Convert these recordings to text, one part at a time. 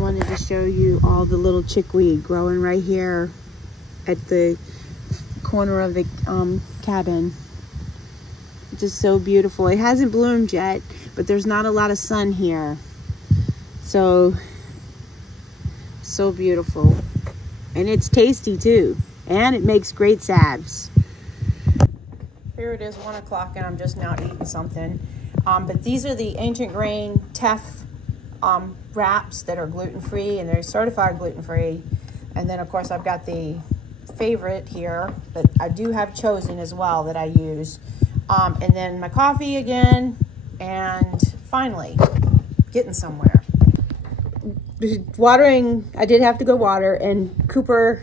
wanted to show you all the little chickweed growing right here at the corner of the cabin. It's just so beautiful. It hasn't bloomed yet, but there's not a lot of sun here. So beautiful. And it's tasty too. And it makes great salves. Here it is, 1 o'clock, and I'm just now eating something. But these are the Ancient Grain Teff wraps that are gluten-free, and they're certified gluten-free. And then, of course, I've got the favorite here, but I do have Chosen as well that I use. And then my coffee again, and finally, getting somewhere. Watering, I did have to go water, and Cooper,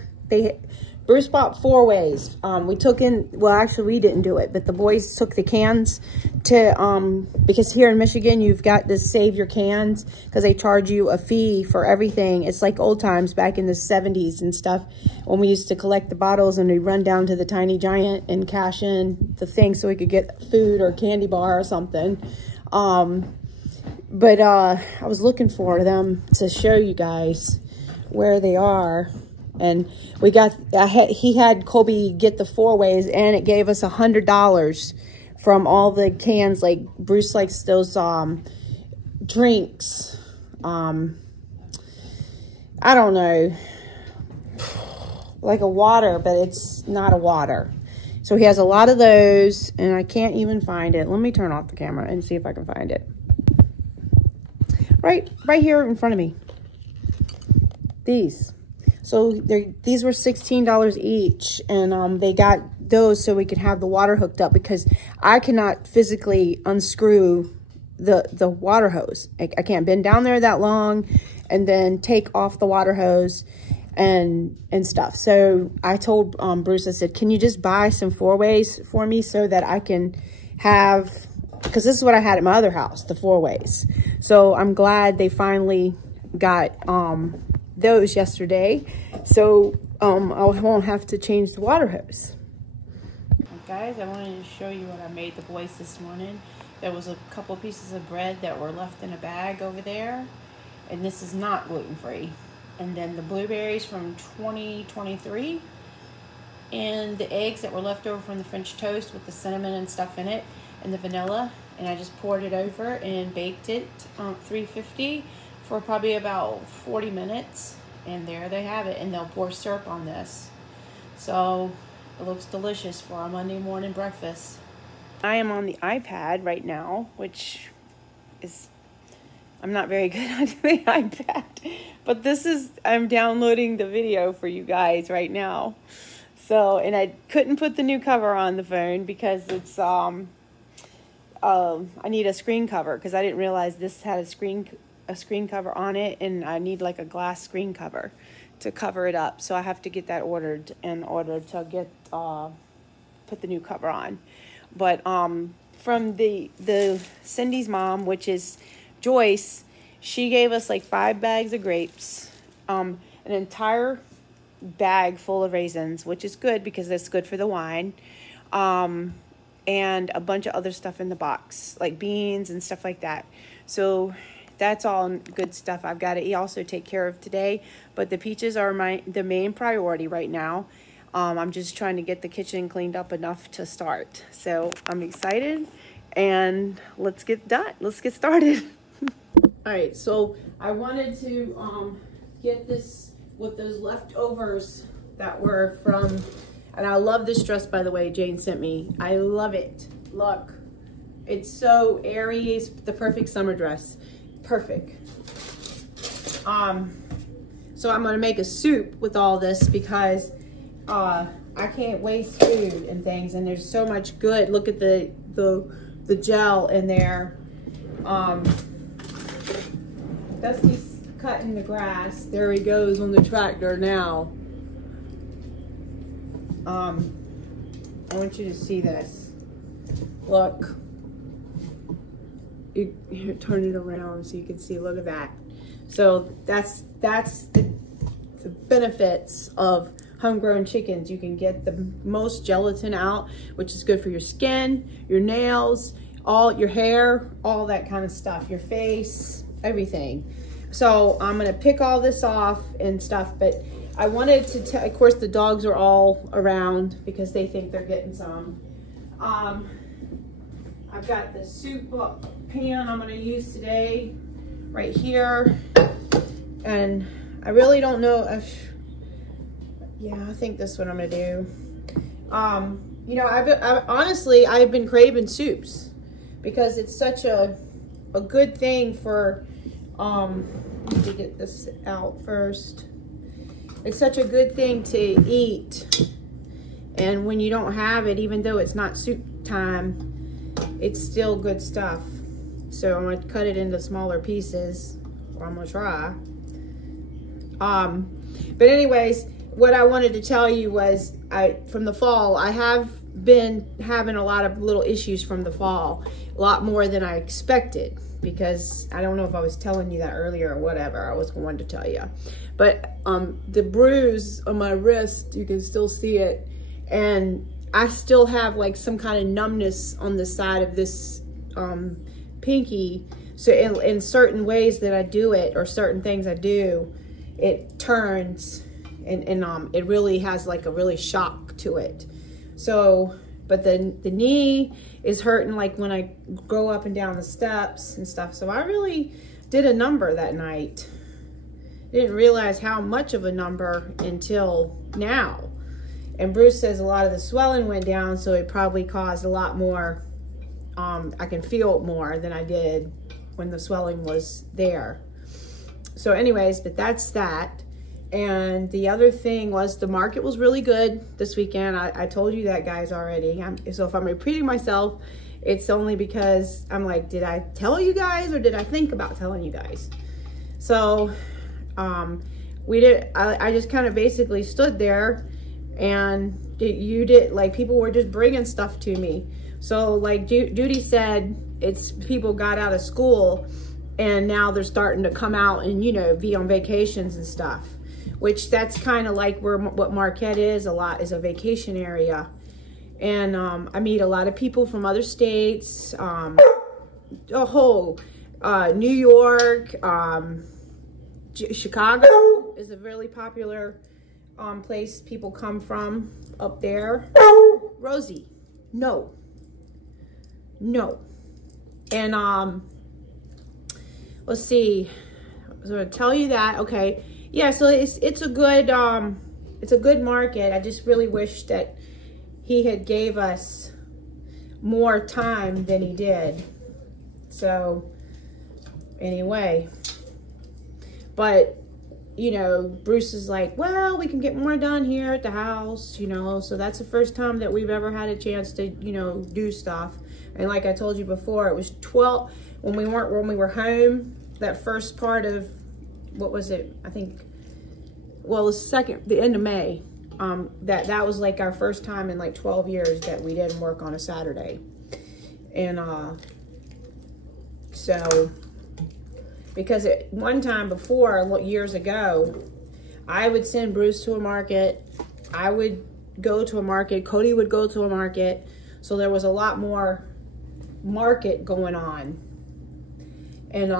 Bruce bought 4 ways. We took in, well, actually we didn't do it, but the boys took the cans to, because here in Michigan, you've got to save your cans because they charge you a fee for everything. It's like old times back in the 70s and stuff when we used to collect the bottles and we'd run down to the Tiny Giant and cash in the thing so we could get food or candy bar or something. But I was looking for them to show you guys where they are. And we got, he had Colby get the 4 ways, and it gave us $100 from all the cans. Like Bruce likes those drinks. I don't know, like a water, but it's not a water. So he has a lot of those, and I can't even find it. Let me turn off the camera and see if I can find it. Right here in front of me. These. So these were $16 each, and they got those so we could have the water hooked up because I cannot physically unscrew the water hose. I can't bend down there that long and then take off the water hose and stuff. So I told Bruce, I said, can you just buy some 4-ways for me so that I can have, because this is what I had at my other house, the 4-ways. So I'm glad they finally got those yesterday, so I won't have to change the water hose. Guys, I wanted to show you what I made the boys this morning. There was a couple pieces of bread that were left in a bag over there, and this is not gluten-free. And then the blueberries from 2023, and the eggs that were left over from the French toast with the cinnamon and stuff in it, and the vanilla, and I just poured it over and baked it on 350 for probably about 40 minutes, and there they have it. And they'll pour syrup on this, so it looks delicious for our Monday morning breakfast. I am on the iPad right now, which is, I'm not very good on the iPad, but this is, I'm downloading the video for you guys right now. So, and I couldn't put the new cover on the phone because it's I need a screen cover because I didn't realize this had a screen cover on it, and I need like a glass screen cover to cover it up. So I have to get that ordered in order to get put the new cover on. But from the Cindy's mom, which is Joyce, she gave us like 5 bags of grapes, an entire bag full of raisins, which is good because that's good for the wine, and a bunch of other stuff in the box like beans and stuff like that. So that's all good stuff I've got to also take care of today. But the peaches are the main priority right now. I'm just trying to get the kitchen cleaned up enough to start. So I'm excited, and let's get started. All right, so I wanted to get this with those leftovers that were from, and I love this dress, by the way, Jane sent me. I love it. Look, it's so airy. It's the perfect summer dress. Perfect. So I'm gonna make a soup with all this because I can't waste food and things, and there's so much good. Look at the gel in there. Dusty's cutting the grass. There he goes on the tractor now. I want you to see this. Look. Here, turn it around so you can see. Look at that. So that's the benefits of homegrown chickens. You can get the most gelatin out, which is good for your skin, your nails, all your hair, all that kind of stuff, your face, everything. So I'm going to pick all this off and stuff, but I wanted to tell, of course, the dogs are all around because they think they're getting some. I've got the soup pan I'm going to use today right here. And I really don't know if, yeah, I think this is what I'm going to do. You know, honestly, I've been craving soups because it's such a good thing for, let me get this out first. It's such a good thing to eat. And when you don't have it, even though it's not soup time, it's still good stuff. So I'm going to cut it into smaller pieces, or I'm going to try. But anyways, what I wanted to tell you was from the fall, I have been having a lot of little issues from the fall, a lot more than I expected, because I don't know if I was telling you that earlier or whatever. I was going to tell you, but the bruise on my wrist, you can still see it, and I still have like some kind of numbness on the side of this pinky. So in certain ways that I do it, or certain things I do, it turns and it really has like a really shock to it. So, but the knee is hurting like when I go up and down the steps and stuff. So I really did a number that night. Didn't realize how much of a number until now. And Bruce says a lot of the swelling went down, so it probably caused a lot more, I can feel it more than I did when the swelling was there. So anyways, but that's that. And the other thing was the market was really good this weekend. I told you that, guys, already. So if I'm repeating myself, it's only because I'm like, did I tell you guys or did I think about telling you guys? So I just kind of basically stood there, and like people were just bringing stuff to me. So like Judy said, it's people got out of school and now they're starting to come out and, you know, be on vacations and stuff, which that's kind of like what Marquette is a vacation area. And I meet a lot of people from other states, New York, Chicago is a really popular place people come from up there. Rosie, no. And let's see, so I tell you that, okay. Yeah, so it's a good market. I just really wish that he had gave us more time than he did. So anyway, but you know, Bruce is like, well, we can get more done here at the house, you know. So that's the first time that we've ever had a chance to, you know, do stuff. And like I told you before, it was 12 when we were home. That first part of, what was it? I think, well, the end of May. That was like our first time in like 12 years that we didn't work on a Saturday. And so, because one time before, years ago, I would send Bruce to a market. I would go to a market. Cody would go to a market. So there was a lot more market going on. And,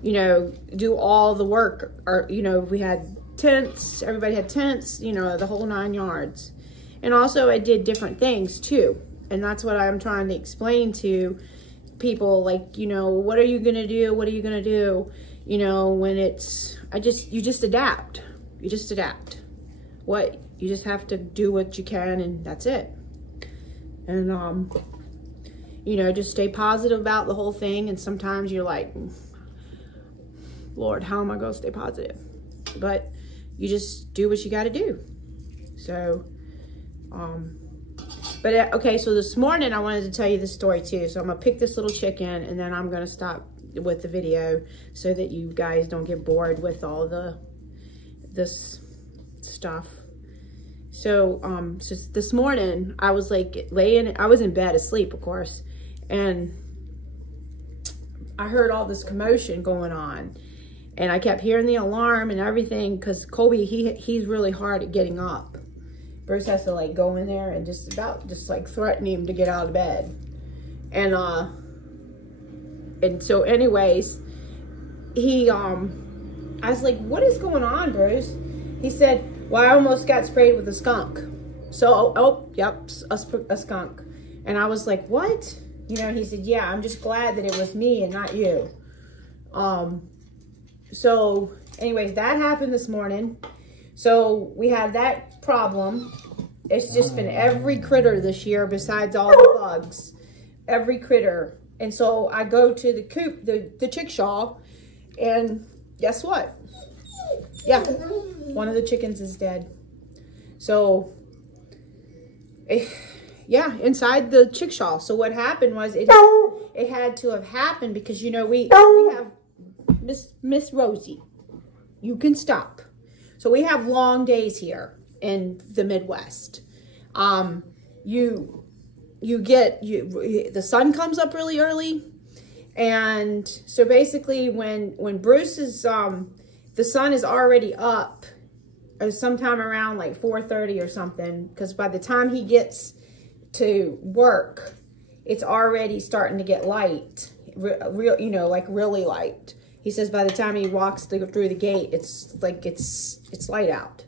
you know, do all the work. Or, you know, we had tents. Everybody had tents, you know, the whole 9 yards. And also I did different things too. And that's what I'm trying to explain to people, like, you know, what are you gonna do? What are you gonna do? You know, when it's, you just adapt. You just adapt. You just have to do what you can, and that's it. And, you know, just stay positive about the whole thing. And sometimes you're like, Lord, how am I gonna stay positive? But you just do what you gotta do. So, but okay, so this morning I wanted to tell you this story too. So I'm gonna pick this little chicken and then I'm gonna stop with the video so that you guys don't get bored with all this stuff. So, so this morning I was like I was in bed asleep, of course, and I heard all this commotion going on, and I kept hearing the alarm and everything, because Colby, he's really hard at getting up. Bruce has to like go in there and just like threaten him to get out of bed. And so anyways, I was like, what is going on, Bruce? He said, well, I almost got sprayed with a skunk. So, oh, yep, a skunk. And I was like, what? You know, he said, yeah, I'm just glad that it was me and not you. So anyways, that happened this morning. So we had that problem. It's just been every critter this year besides all the bugs. Every critter. And so I go to the coop, the chickshaw, and guess what? Yeah, one of the chickens is dead. So, yeah, inside the chickshaw. So what happened was it had to have happened because, you know, we have Miss Rosie. You can stop. So we have long days here in the Midwest. The sun comes up really early. And so basically when Bruce is, the sun is already up sometime around like 4:30 or something, because by the time he gets to work, it's already starting to get light, you know, like really light. He says by the time he walks through the gate, it's like it's light out.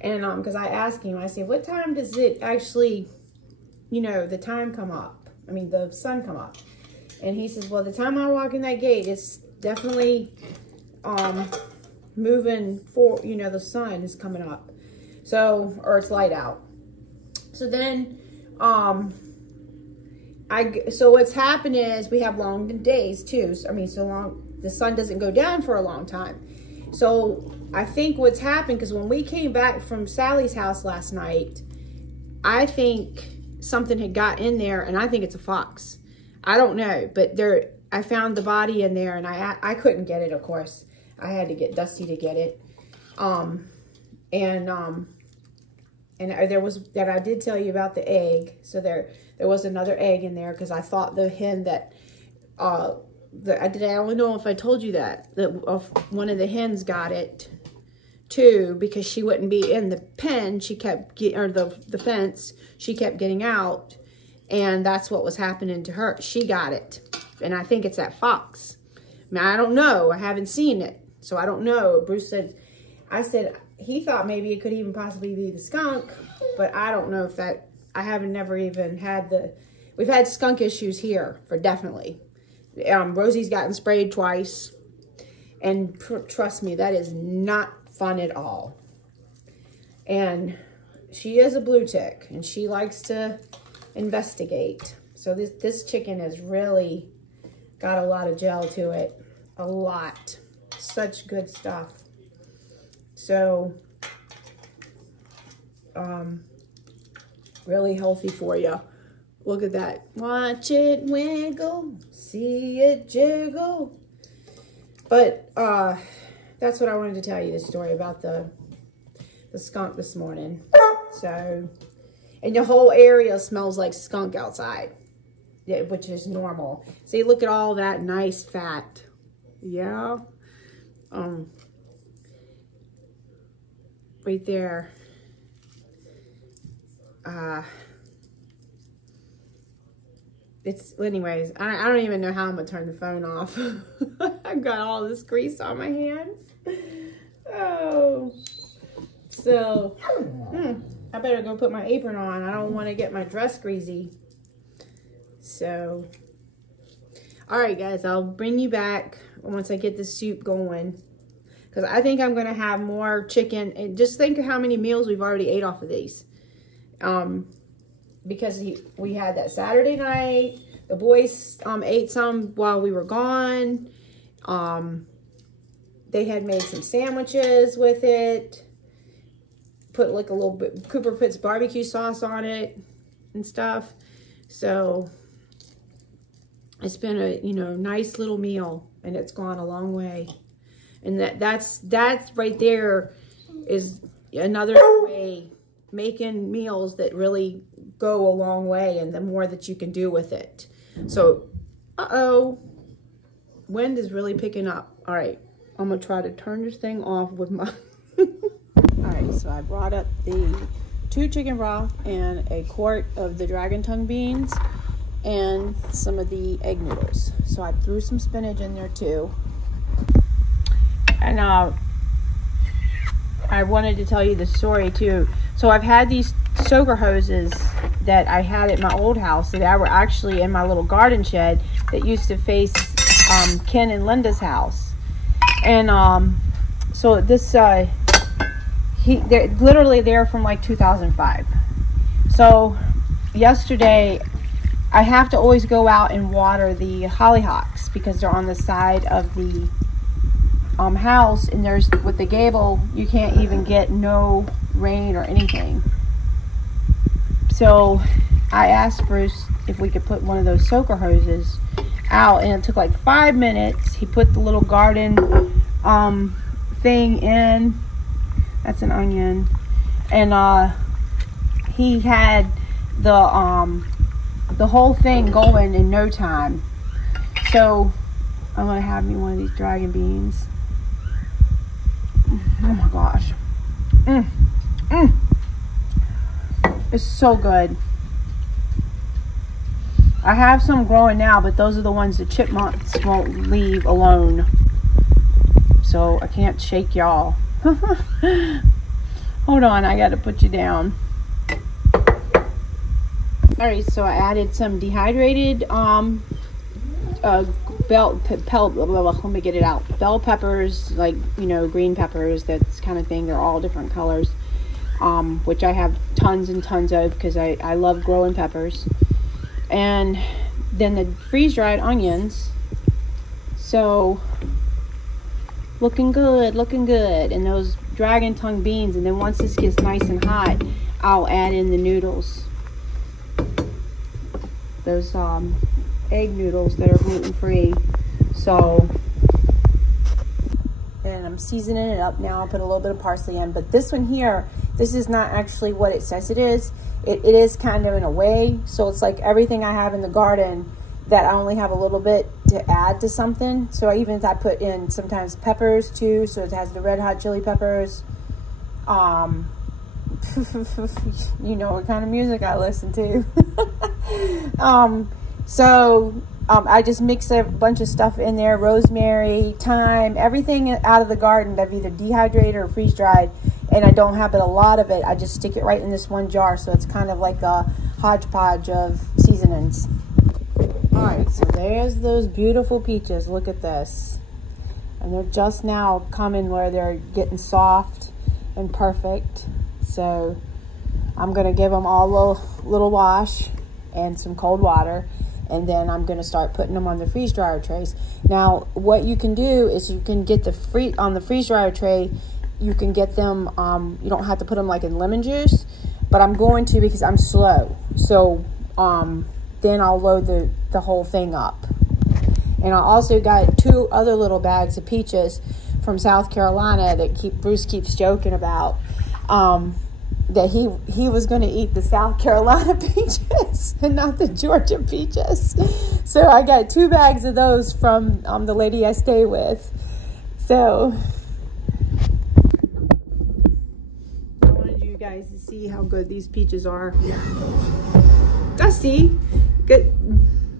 And because I asked him, I said, what time does it actually, you know, the time come up? I mean, the sun come up. And he says, well, the time I walk in that gate, it's definitely moving for, you know, the sun is coming up. So, or it's light out. So then, so what's happened is we have long days too. So, I mean, so long, the sun doesn't go down for a long time. So I think what's happened, because when we came back from Sally's house last night, I think something had got in there, and I think it's a fox. I don't know, but I found the body in there, and I couldn't get it, of course. I had to get Dusty to get it. And there was, that I did tell you about the egg. So there was another egg in there, because I thought the hen that, I don't know if I told you that one of the hens got it too, because she wouldn't be in the pen. She kept or the fence. She kept getting out, and that's what was happening to her. She got it, and I think it's that fox. Now I don't know. I haven't seen it, so I don't know. Bruce said, I said he thought maybe it could even possibly be the skunk, but I don't know if that. I haven't never even had we've had skunk issues here for definitely. Rosie's gotten sprayed twice, and trust me, that is not fun at all. And she is a blue tick, and she likes to investigate. So this chicken has really got a lot of gel to it, a lot. Such good stuff. So, really healthy for you. Look at that. Watch it wiggle, see it jiggle. But that's what I wanted to tell you, the story about the skunk this morning. So, and the whole area smells like skunk outside, which is normal. See, look at all that nice fat. Yeah. Right there. Anyways, I don't even know how I'm gonna turn the phone off. I've got all this grease on my hands. Oh, so I better go put my apron on. I don't want to get my dress greasy. So, all right, guys, I'll bring you back once I get the soup going, because I think I'm gonna have more chicken. And just think of how many meals we've already ate off of these. Because we had that Saturday night. The boys ate some while we were gone. They had made some sandwiches with it. Put like a little bit, Cooper puts barbecue sauce on it and stuff. So it's been a, you know, nice little meal, and it's gone a long way. And that's right there is another way, making meals that really go a long way, and the more that you can do with it. So, wind is really picking up. All right, I'm gonna try to turn this thing off with my, all right, so I brought up the 2 chicken broth and a quart of the dragon tongue beans and some of the egg noodles. So I threw some spinach in there too. I wanted to tell you the story too. So I've had these soaker hoses that I had at my old house that were actually in my little garden shed that used to face Ken and Linda's house. And so this they're literally there from like 2005. So yesterday I have to always go out and water the hollyhocks because they're on the side of the house, and there's with the gable you can't even get no rain or anything. So I asked Bruce if we could put one of those soaker hoses out, and it took like 5 minutes. He put the little garden thing in. That's an onion. And he had the whole thing going in no time. So I'm gonna have me one of these dragon beans. Oh my gosh. It's so good. I have some growing now, but those are the ones the chipmunks won't leave alone. So I can't shake y'all. Hold on, I gotta put you down. Alright, so I added some dehydrated bell peppers, like, you know, green peppers, that's kind of thing. They're all different colors, which I have tons and tons of because I love growing peppers. And then the freeze-dried onions. So looking good, and those dragon tongue beans. And then once this gets nice and hot, I'll add in the noodles, those egg noodles that are gluten-free. So, and I'm seasoning it up now. I'll put a little bit of parsley in, but this one here, this is not actually what it says it is. It is kind of in a way. So it's like everything I have in the garden that I only have a little bit to add to something. So I put in sometimes peppers too. So it has the red hot chili peppers. You know what kind of music I listen to. I just mix a bunch of stuff in there, rosemary, thyme, everything out of the garden that I've either dehydrated or freeze-dried, and I don't have a lot of it. I just stick it right in this one jar, so it's kind of like a hodgepodge of seasonings. Alright, so there's those beautiful peaches. Look at this. And they're just now coming where they're getting soft and perfect. So I'm going to give them all a little wash and some cold water, and then I'm going to start putting them on the freeze dryer trays. Now what you can do is you can get on the freeze dryer tray, you can get them, you don't have to put them like in lemon juice, but I'm going to because I'm slow. So then I'll load the whole thing up. And I also got 2 other little bags of peaches from South Carolina that Bruce keeps joking about. That he was going to eat the South Carolina peaches and not the Georgia peaches. So I got 2 bags of those from the lady I stay with. So I wanted you guys to see how good these peaches are. Dusty, good.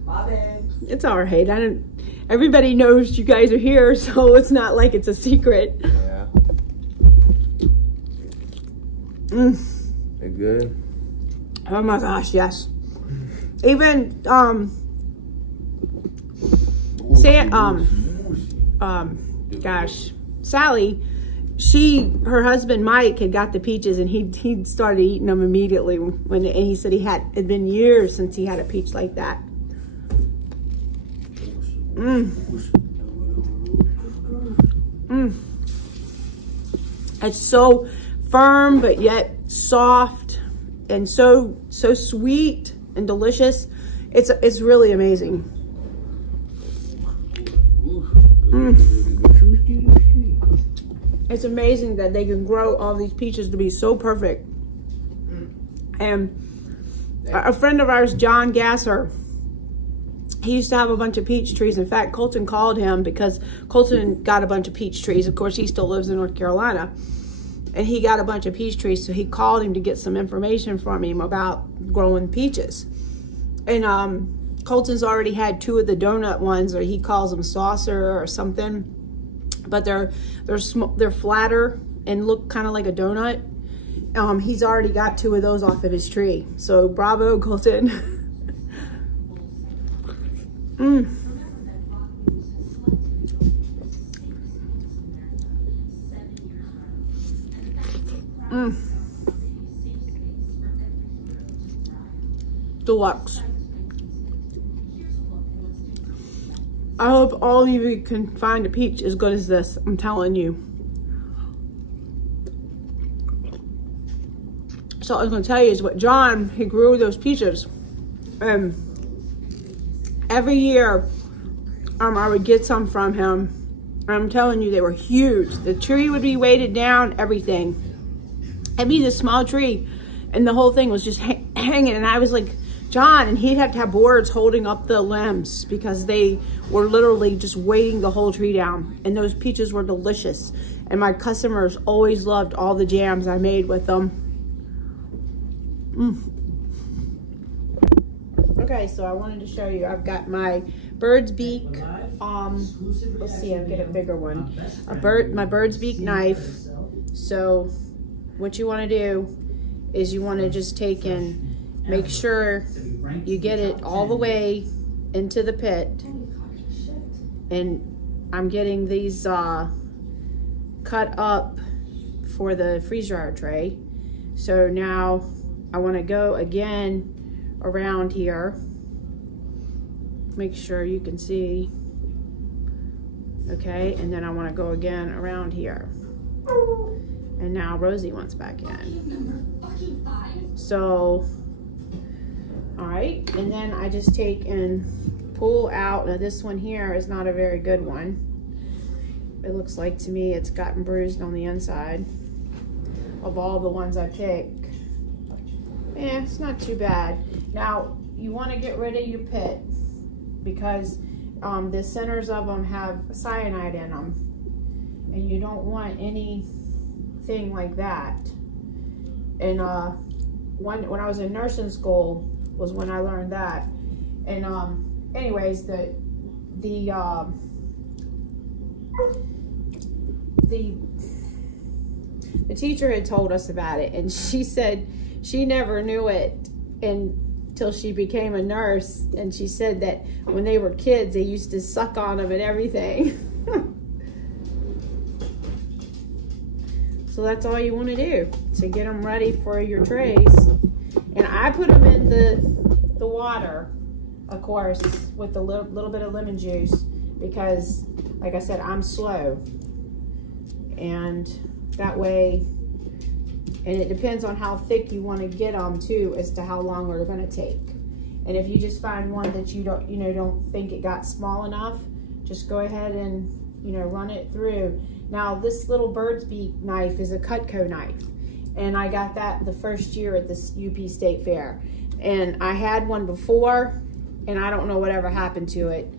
My bad. It's all right. Everybody knows you guys are here, so it's not like it's a secret. Yeah. They good? Oh my gosh, yes. Even Sally, her husband Mike had got the peaches, and he started eating them immediately and he said it'd been years since he had a peach like that. It's so firm but yet soft and so sweet and delicious. It's really amazing. It's amazing that they can grow all these peaches to be so perfect. And a friend of ours, John Gasser, he used to have a bunch of peach trees. In fact, Colton called him because Colton got a bunch of peach trees. Of course, he still lives in North Carolina. And he got a bunch of peach trees, so he called him to get some information from him about growing peaches. And Colton's already had 2 of the donut ones, or he calls them saucer or something. but they're flatter and look kind of like a donut. He's already got 2 of those off of his tree. So bravo, Colton. Deluxe. I hope all of you can find a peach as good as this. I'm telling you. So I was going to tell you is what John, he grew those peaches. Every year, I would get some from him. I'm telling you, they were huge. The tree would be weighted down, everything. It'd be this small tree, and the whole thing was just hanging. And I was like, John, and he'd have to have boards holding up the limbs because they were literally just weighting the whole tree down. And those peaches were delicious. And my customers always loved all the jams I made with them. Okay, so I wanted to show you, I've got my bird's beak, let's see, I'll get a bigger one. My bird's beak knife. So what you want to do is you want to just take and make sure you get it all the way into the pit. And I'm getting these cut up for the freeze dryer tray. So now I want to go again around here. Make sure you can see. Okay, and then I want to go again around here. And now Rosie wants back in. So, all right, and then I just take and pull out. Now this one here is not a very good one. It looks like to me it's gotten bruised on the inside of all the ones I picked. Yeah, it's not too bad. Now, you want to get rid of your pit because the centers of them have cyanide in them. And you don't want anything like that. And when I was in nursing school was when I learned that. And anyways, the teacher had told us about it, and she said she never knew it until she became a nurse, and she said that when they were kids, they used to suck on them and everything. So that's all you want to do to get them ready for your trays. And I put them in the water, of course, with a little bit of lemon juice because, like I said, I'm slow. And that way, and it depends on how thick you want to get them too, as to how long they're going to take. And if you just find one that you don't think it got small enough, just go ahead and run it through. Now this little bird's beak knife is a Cutco knife, and I got that the first year at this UP State Fair. And I had one before, and I don't know whatever happened to it,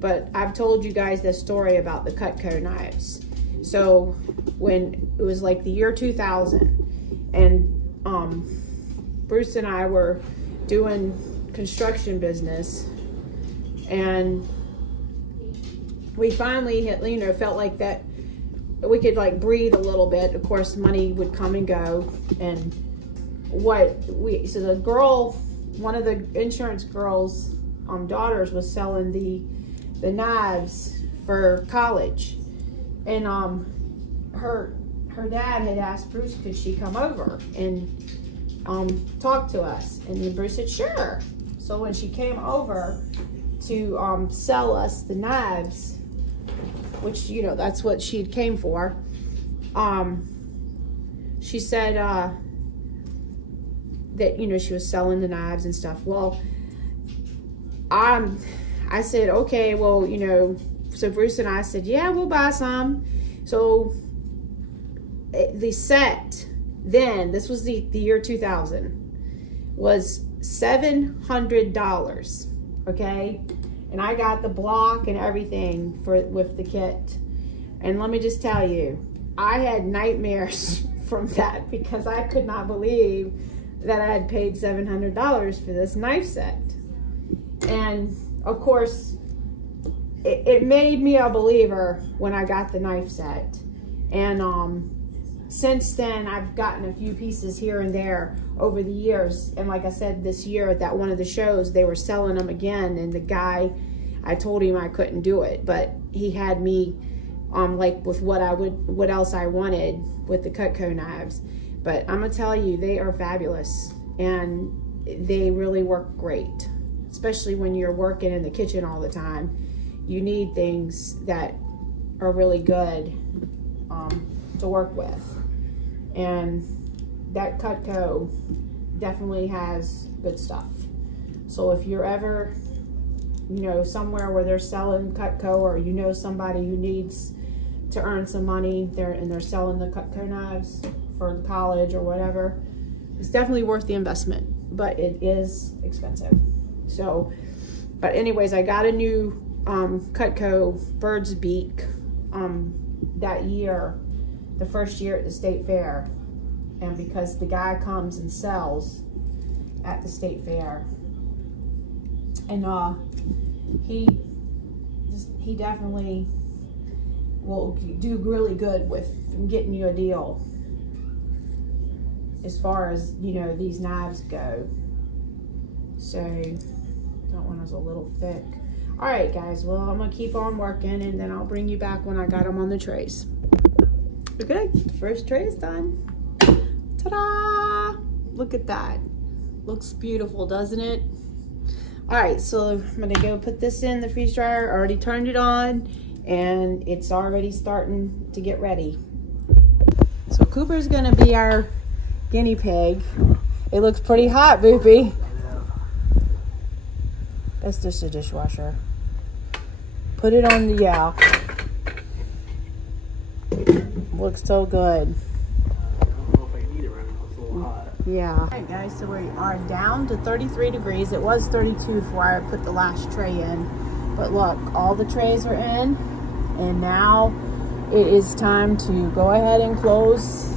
but I've told you guys this story about the Cutco knives. So when it was like the year 2000, and Bruce and I were doing construction business, and we finally had, felt like that we could like breathe a little bit. Of course, money would come and go. And so the girl, one of the insurance girls' daughters was selling the knives for college. And her dad had asked Bruce, could she come over and talk to us? And then Bruce said, sure. So when she came over to sell us the knives, which, that's what she came for, she said that, she was selling the knives and stuff. Well, I said, okay, well, so Bruce and I said, yeah, we'll buy some. So the set then, this was the year 2000, was $700, okay? And I got the block and everything with the kit. And let me just tell you, I had nightmares from that because I could not believe that I had paid $700 for this knife set. And of course, it made me a believer when I got the knife set. And since then, I've gotten a few pieces here and there over the years. And like I said, this year at that one of the shows, they were selling them again. And the guy, I told him I couldn't do it, but he had me like with what else I wanted with the Cutco knives. But I'm gonna tell you, they are fabulous and they really work great, especially when you're working in the kitchen all the time. You need things that are really good to work with. And that Cutco definitely has good stuff. So if you're ever, you know, somewhere where they're selling Cutco, or you know somebody who needs to earn some money and they're selling the Cutco knives for college or whatever, it's definitely worth the investment, but it is expensive. So, but anyways, I got a new Cutco bird's beak that year, the first year at the state fair. And because the guy comes and sells at the state fair, and he definitely will do really good with getting you a deal as far as, you know, these knives go. So that one was a little thick. All right, guys, well, I'm gonna keep on working and then I'll bring you back when I got them on the trays. Okay, the first tray is done. Ta-da! Look at that. Looks beautiful, doesn't it? All right, so I'm gonna go put this in the freeze dryer. I already turned it on and it's already starting to get ready. So Cooper's gonna be our guinea pig. It looks pretty hot, Boopy. That's just a dishwasher. Put it on the, yeah. Looks so good. I don't know if I can eat it right now. It's a little hot. Yeah. All right, guys, so we are down to 33 degrees. It was 32 before I put the last tray in. But look, all the trays are in. And now it is time to go ahead and close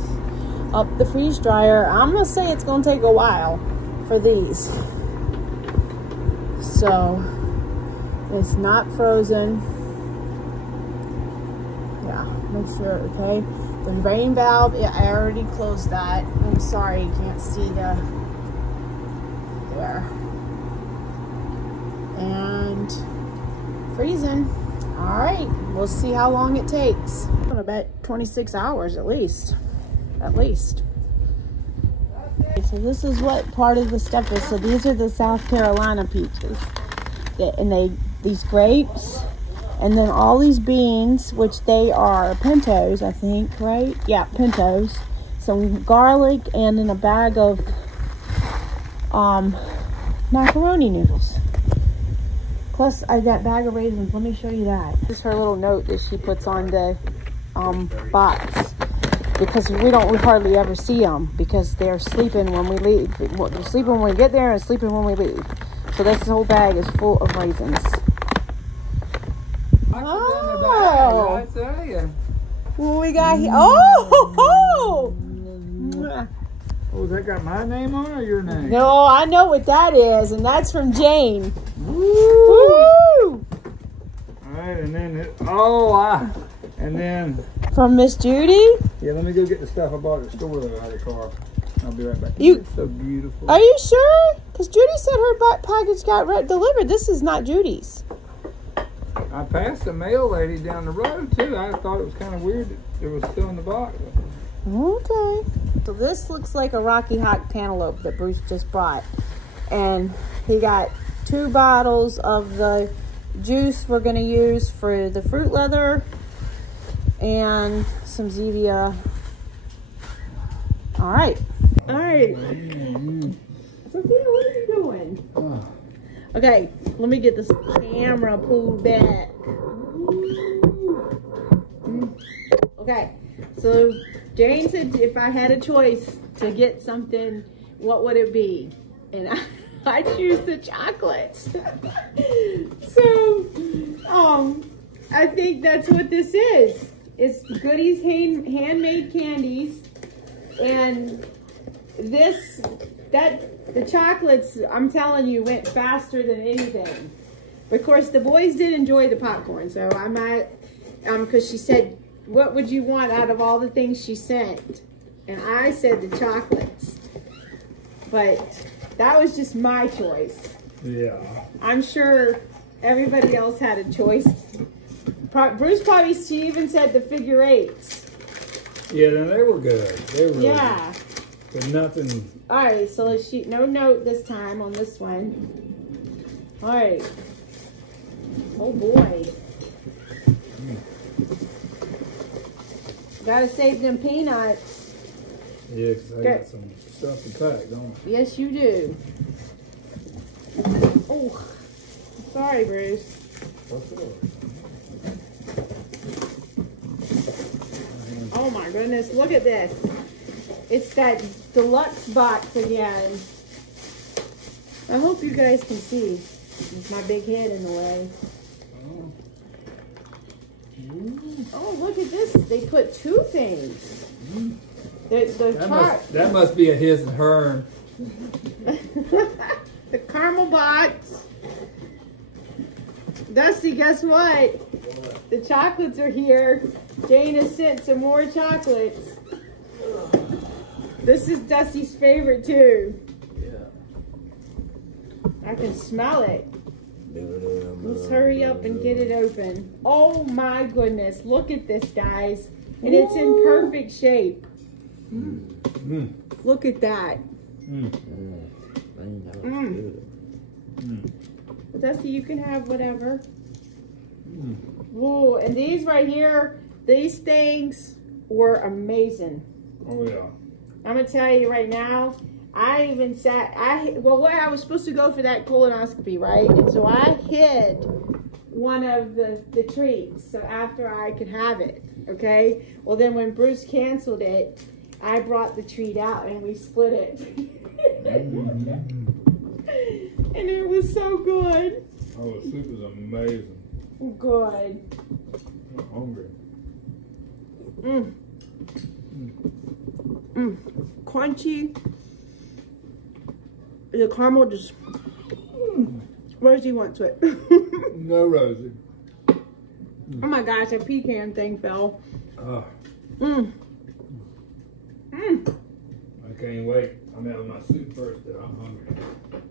up the freeze dryer. I'm gonna say it's gonna take a while for these. So it's not frozen. Yeah, make sure, okay. The rain valve, yeah, I already closed that. I'm sorry, you can't see the, there. And freezing. All right, we'll see how long it takes. I bet 26 hours at least. Okay, so this is what part of the stuff is. So these are the South Carolina peaches. And these grapes, and then all these beans, which they are pintos, I think, right? Yeah, pintos. Some garlic, and then a bag of macaroni noodles. Plus, I got a bag of raisins. Let me show you that. This is her little note that she puts on the box. Because we hardly ever see them because they're sleeping when we leave. They're sleeping when we get there and sleeping when we leave. So this whole bag is full of raisins. Oh, I tell you. What we got here? Oh! Oh, that got my name on it or your name? No, I know what that is, and that's from Jane. Woo! Woo! All right, and then and then from Miss Judy. Yeah, let me go get the stuff I bought at the store out of the car. I'll be right back. It's so beautiful. Are you sure? Because Judy said her package got delivered. This is not Judy's. I passed the mail lady down the road too. I thought it was kind of weird that it was still in the box. Okay. So this looks like a Rocky Hot cantaloupe that Bruce just bought. And he got 2 bottles of the juice we're going to use for the fruit leather. And some Zevia. All right. All right. Sophia, what are you doing? Okay, let me get this camera pulled back. Okay, so Jane said if I had a choice to get something, what would it be? And I choose the chocolates. So, I think that's what this is. It's Goodies handmade candies, and the chocolates, I'm telling you, went faster than anything. Of course, the boys did enjoy the popcorn, so I might, because she said, what would you want out of all the things she sent? And I said the chocolates. But that was just my choice. Yeah. I'm sure everybody else had a choice. Bruce probably, she even said the figure eights. Yeah, no, they were good. They were really Yeah. good. But nothing. All right, so let's shoot. No note this time on this one. All right. Oh boy. Gotta save them peanuts. Yeah, because I got some stuff to pack, don't I? Yes, you do. Oh, sorry, Bruce. What's up? Oh my goodness, look at this. It's that deluxe box again. I hope you guys can see. With my big head in the way. Oh, look at this. They put two things. That must be a his and her. The caramel box. Dusty, guess what? The chocolates are here. Jane has sent some more chocolates. This is Dusty's favorite too. Yeah. I can smell it. Let's hurry up and get it open. Oh my goodness. Look at this, guys. And it's in perfect shape. Look at that. Dusty, you can have whatever. Whoa, and these right here, these things were amazing. Oh, yeah. I'm going to tell you right now, I even sat, I was supposed to go for that colonoscopy, right? And so I hid one of the treats so after I could have it, okay? Well, then when Bruce canceled it, I brought the treat out and we split it. And it was so good. Oh, the soup is amazing. Good. I'm hungry. Crunchy. The caramel just. Rosie wants it. No, Rosie. Oh my gosh, a pecan thing fell. Oh, I can't wait. I'm having my soup first, though. I'm hungry.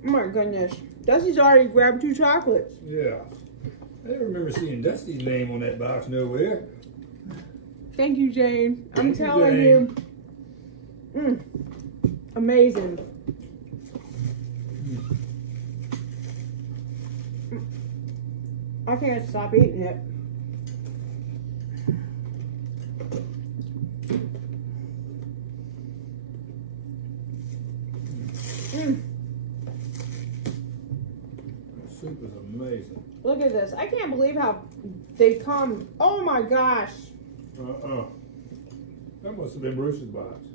Oh my goodness. Dusty's already grabbed 2 chocolates. Yeah. I don't remember seeing Dusty's name on that box nowhere. Thank you, Jane. I'm Thank you, telling Jane. you. Amazing. I can't stop eating it. The soup is amazing. Look at this. I can't believe how they come. Oh my gosh. That must have been Bruce's box.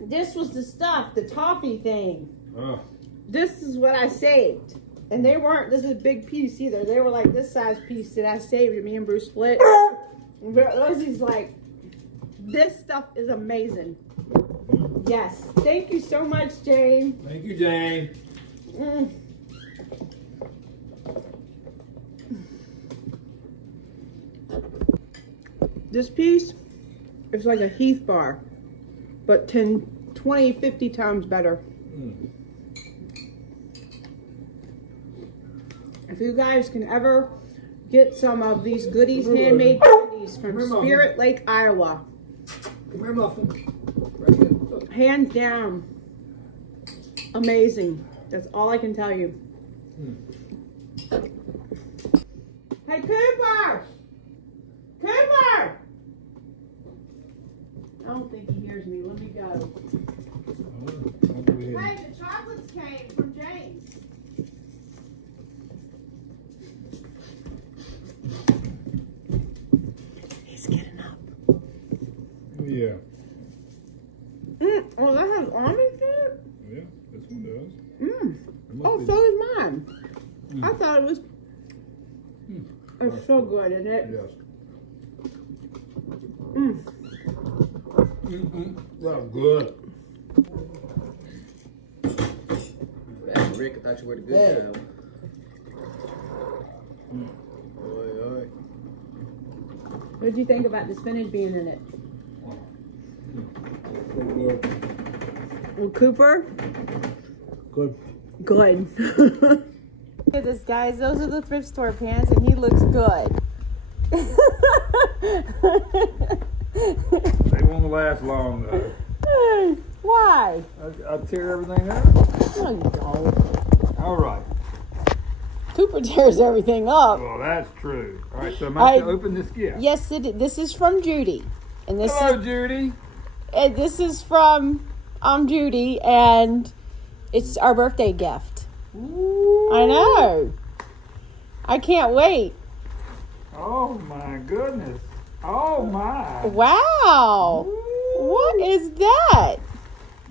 This was the stuff, the toffee thing. Oh. This is what I saved. And they weren't, this is a big piece either. They were like this size piece that I saved. Me and Bruce split. Rosie's like, this stuff is amazing. Yes. Thank you so much, Jane. Thank you, Jane. This piece is like a Heath bar, but 10, 20, 50 times better. If you guys can ever get some of these goodies, handmade goodies from Spirit Lake, Iowa. Come here, Muffin. Right here. Look. Hands down, amazing. That's all I can tell you. Hey, Cooper! Cooper! I don't think he hears me. Let me go. Hey, the chocolates came from James. He's getting up. Yeah. Oh, that has almonds in it? Yeah, this one does. Oh, so does mine. I thought it was. It's so good, isn't it? Yes. That's good. Rick, I thought you were the good girl. What did you think about the spinach being in it? Well, Cooper? Good. Good. Look at this, guys. Those are the thrift store pants, and he looks good. They won't last long, though. Why? I tear everything up. No, you don't. All right. Cooper tears everything up. Well, that's true. All right, so am I to open this gift? Yes, this is from Judy. And this Hello, Judy. And this is from Judy, and it's our birthday gift. Ooh. I know. I can't wait. Oh, my goodness. Oh, my. Wow. Ooh. What is that?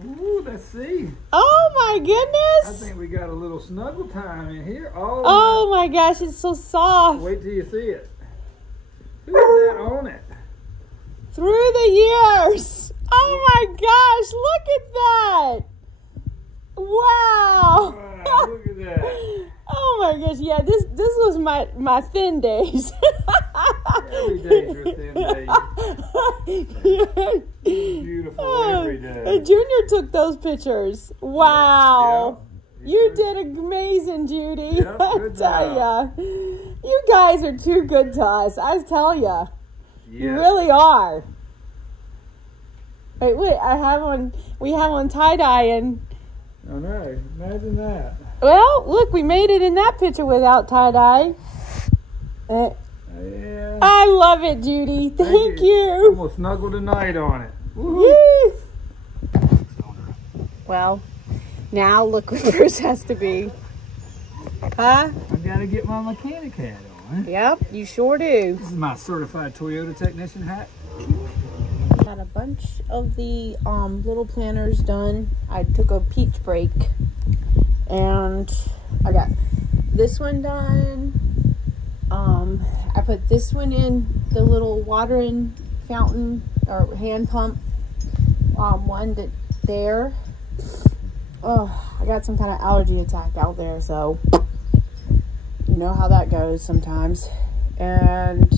Ooh, let's see. Oh, my I goodness. think we got a little snuggle time in here. Oh, my gosh, it's so soft. Wait till you see it. Who's that on it? Through the years. Oh, my gosh, look at that. Wow. Wow, look at that. Oh my gosh, yeah, this was my thin days. Every day's your thin day. Beautiful every day. Junior took those pictures. Wow. Yeah. You did amazing, Judy. Yep, good I tell job. ya. You guys are too good to us. I tell ya. You Yes. really are. Wait, we have on tie-dye, and I know. Imagine that. well, look, we made it in that picture without tie-dye. Yeah. I love it, Judy. Thank I'm you. gonna snuggle tonight on it. Yay. Well, now look what Bruce has to be. Huh? I gotta get my mechanic hat on. Yep, you sure do. This is my certified Toyota technician hat. Got a bunch of the little planters done. I took a peach break, and I got this one done. I put this one in the little watering fountain or hand pump one that there. Oh, I got some kind of allergy attack out there, so you know how that goes sometimes. And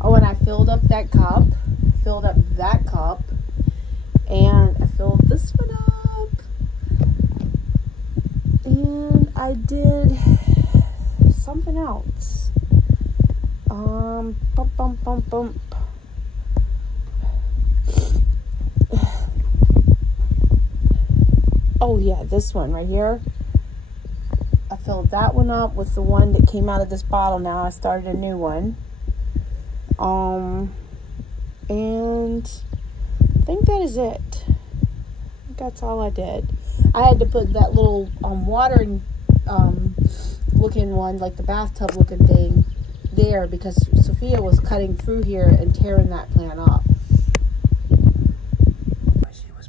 oh, and I filled up that cup, and I filled this one up, and I did something else. Bump. Oh yeah, this one right here. I filled that one up with the one that came out of this bottle. Now I started a new one. And I think that is it. I think that's all I did. I had to put that little watering looking one, like the bathtub looking thing, there because Sophia was cutting through here and tearing that plant up. She was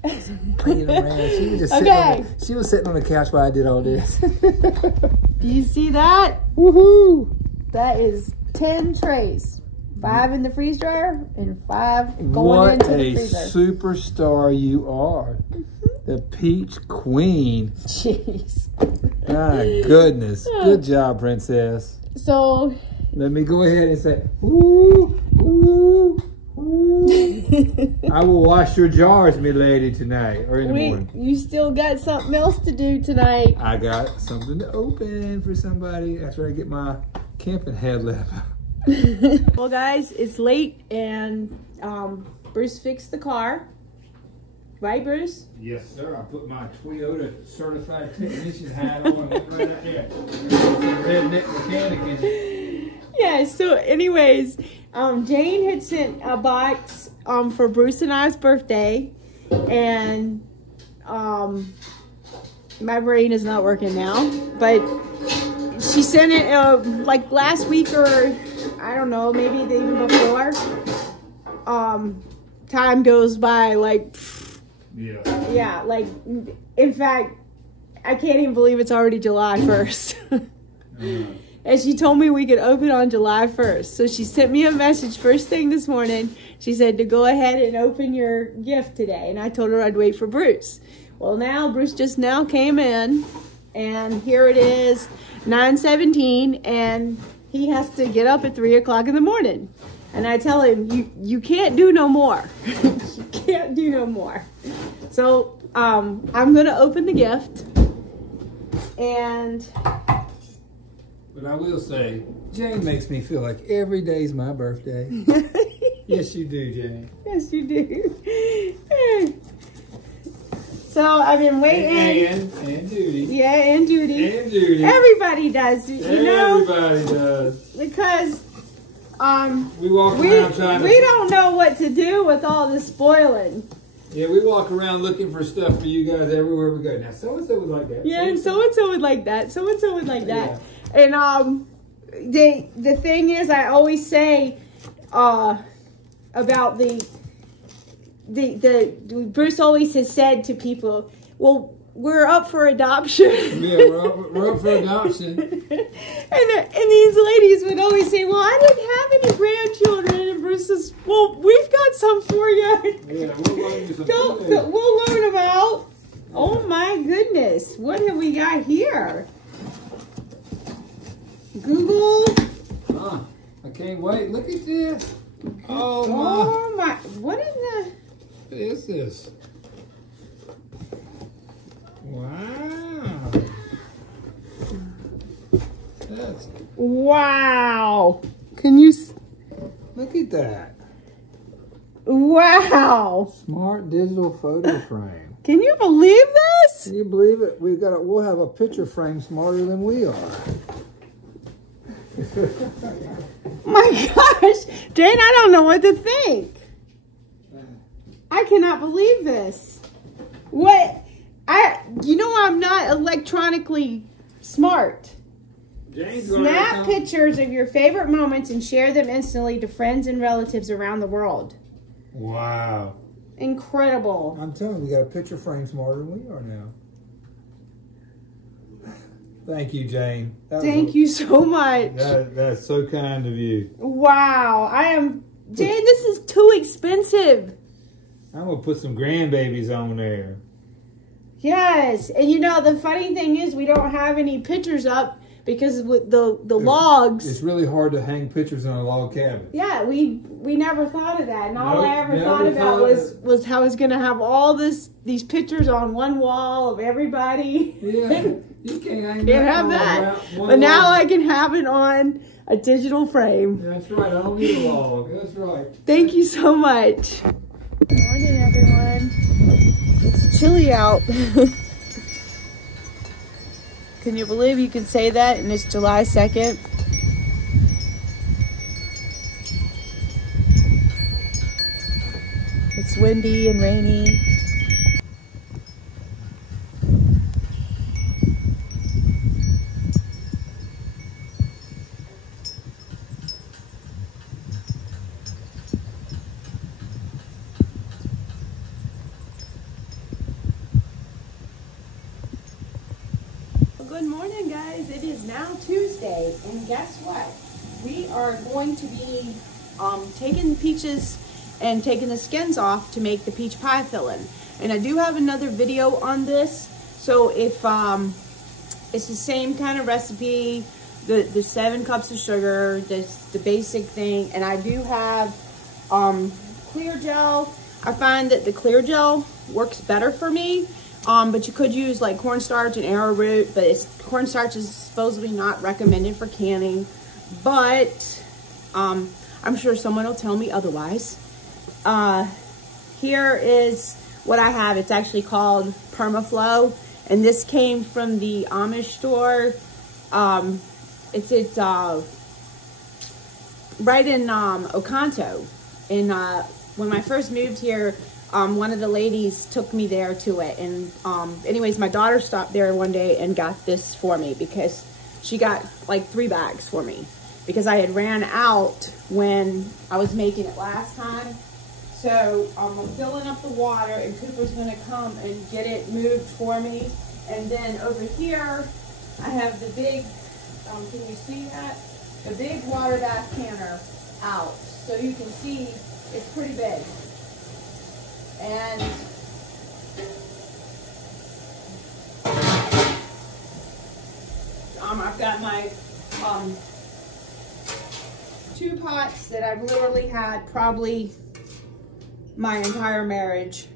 playing around. She was just Okay. she was sitting on the couch while I did all this. Do you see that? Woohoo! That is 10 trays. 5 in the freeze dryer and 5 going into the freezer. What a superstar you are. The Peach Queen. Jeez. My goodness. Good job, Princess. So, Let me go ahead and say, ooh, ooh, ooh. I will wash your jars, me lady, tonight or in the morning. you still got something else to do tonight. I got something to open for somebody. That's where I get my camping headlamp. Well, guys, it's late and Bruce fixed the car. Right, Bruce? Yes, sir. I put my Toyota certified technician hat on and went right out there. Some redneck mechanic in it. Yeah, so anyways, Jane had sent a box for Bruce and I's birthday, and my brain is not working now, but she sent it like last week, or I don't know, maybe the even before. Time goes by like, yeah, like, in fact, I can't even believe it's already July 1st. And she told me we could open on July 1st. So she sent me a message first thing this morning. She said to go ahead and open your gift today. And I told her I'd wait for Bruce. Well, now Bruce just now came in, and here it is, 9:17, and he has to get up at 3 o'clock in the morning. And I tell him, you can't do no more. You can't do no more. So I'm gonna open the gift. And but I will say, Jane makes me feel like every day's my birthday. Yes, you do, Jane. Yes, you do. So I've been waiting. And Judy. Yeah, and Judy. And Judy. Everybody does, you know. Everybody does. Because we walk around trying to. We don't know what to do with all this spoiling. Yeah, we walk around looking for stuff for you guys everywhere we go. Now, so-and-so would like that. Yeah, and so-and-so would like that. So-and-so would like that. Yeah. And the thing is, I always say about the Bruce always has said to people, well, we're up for adoption. Yeah, we're up for adoption. And these ladies would always say, well, I didn't have any grandchildren. And Bruce says, well, we've got some for you. Yeah, we'll learn you some we'll learn them out. Oh my goodness. What have we got here? Google. I can't wait. Look at this. Oh my. What in the... What is this? Wow. That's... Wow. Can you... Look at that. Wow. Smart digital photo frame. Can you believe this? Can you believe it? We'll have a picture frame smarter than we are. My gosh. Jane, I don't know what to think. I cannot believe this. What? You know I'm not electronically smart. Snap pictures of your favorite moments and share them instantly to friends and relatives around the world. Wow. Incredible. I'm telling you, we got a picture frame smarter than we are now. Thank you, Jane. Thank you so much. That's so kind of you. Wow. Jane, this is too expensive. I'm going to put some grandbabies on there. Yes. And you know, the funny thing is we don't have any pictures up because with the logs. It's really hard to hang pictures in a log cabin. Yeah, we never thought of that. And all I ever thought about was how I was going to have all these pictures on one wall of everybody. Yeah. You can't have that. But now I can have it on a digital frame. That's right. I don't need a log. That's right. Thank you so much. Good morning, everyone. It's chilly out. Can you believe you can say that and it's July 2nd? It's windy and rainy. Good morning, guys. It is now Tuesday, and guess what? We are going to be taking peaches and taking the skins off to make the peach pie filling. And I do have another video on this, so if it's the same kind of recipe, the 7 cups of sugar, the basic thing, and I do have clear gel. I find that the clear gel works better for me. But you could use like cornstarch and arrowroot, but cornstarch is supposedly not recommended for canning. But I'm sure someone will tell me otherwise. Here is what I have. It's actually called Permaflow, and this came from the Amish store. It's right in Oconto. And when I first moved here, one of the ladies took me there to it, and anyways, my daughter stopped there one day and got this for me because she got like 3 bags for me because I had ran out when I was making it last time. So I'm filling up the water, and Cooper's going to come and get it moved for me. And then over here, I have the big, can you see that? The big water bath canner out. So you can see it's pretty big. And I've got my two pots that I've literally had probably my entire marriage.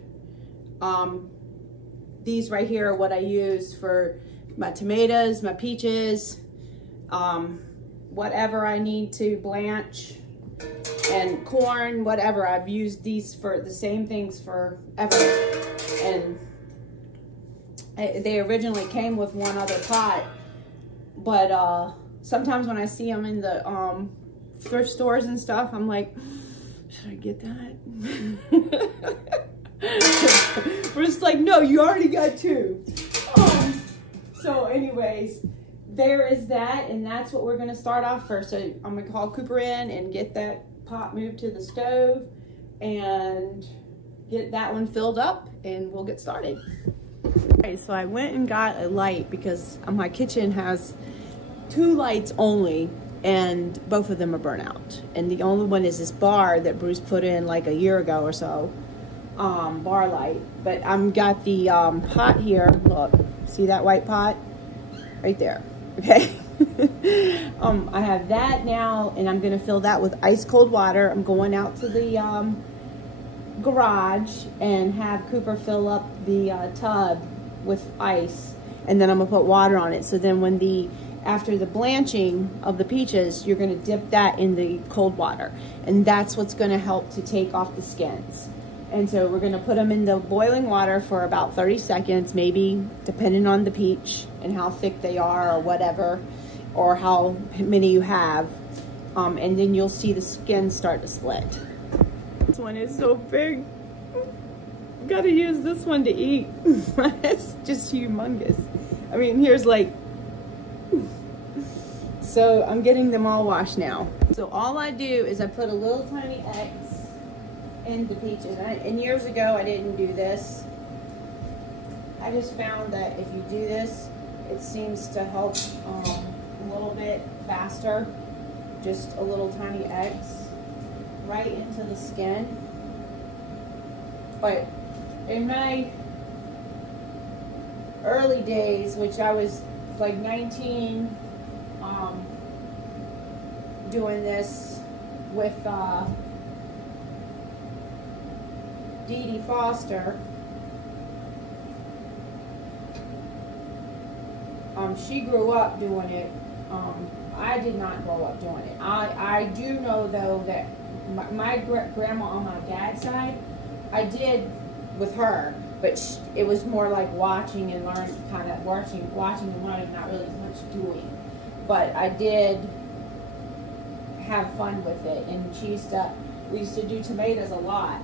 These right here are what I use for my tomatoes, my peaches, whatever I need to blanch, and corn, whatever. I've used these for the same things forever. And they originally came with one other pot, but sometimes when I see them in the thrift stores and stuff, I'm like, should I get that? We're just like, no, you already got two. So anyways, there is that, and that's what we're gonna start off first. So I'm gonna call Cooper in and get that pot moved to the stove and get that one filled up, and we'll get started. Okay, so I went and got a light because my kitchen has 2 lights only, and both of them are burnt out. And the only one is this bar that Bruce put in like a year ago or so, bar light. But I've got the pot here. Look, see that white pot right there? Okay. I have that now, and I'm gonna fill that with ice cold water. I'm going out to the garage and have Cooper fill up the tub with ice, and then I'm gonna put water on it. So then when after the blanching of the peaches, you're gonna dip that in the cold water, and that's what's gonna help to take off the skins. And so we're gonna put them in the boiling water for about 30 seconds, maybe, depending on the peach and how thick they are or whatever, or how many you have. And then you'll see the skin start to split. This one is so big. Gotta use this one to eat. It's just humongous. I mean, here's like, so I'm getting them all washed now. So all I do is I put a little tiny X in the peaches. And years ago I didn't do this. I just found that if you do this, it seems to help a little bit faster. Just a little tiny X right into the skin. But in my early days, which I was like 19, doing this with Dee Dee Foster, she grew up doing it. I did not grow up doing it. I do know though that my grandma on my dad's side, I did with her, but it was more like watching and learning, kind of watching and learning, not really as much doing. But I did have fun with it, and we used to do tomatoes a lot,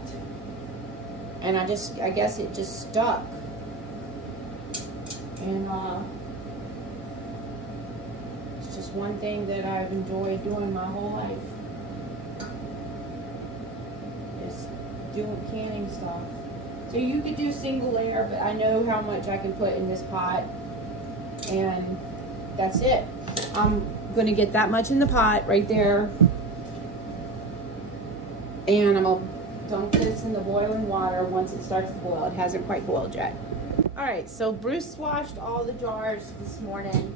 and I guess it just stuck, and it's just one thing that I've enjoyed doing my whole life, is doing canning stuff. So you could do single layer, but I know how much I can put in this pot, and that's it. I'm going to get that much in the pot right there, and I'm going to dunk this in the boiling water once it starts to boil. It hasn't quite boiled yet. All right, so Bruce washed all the jars this morning,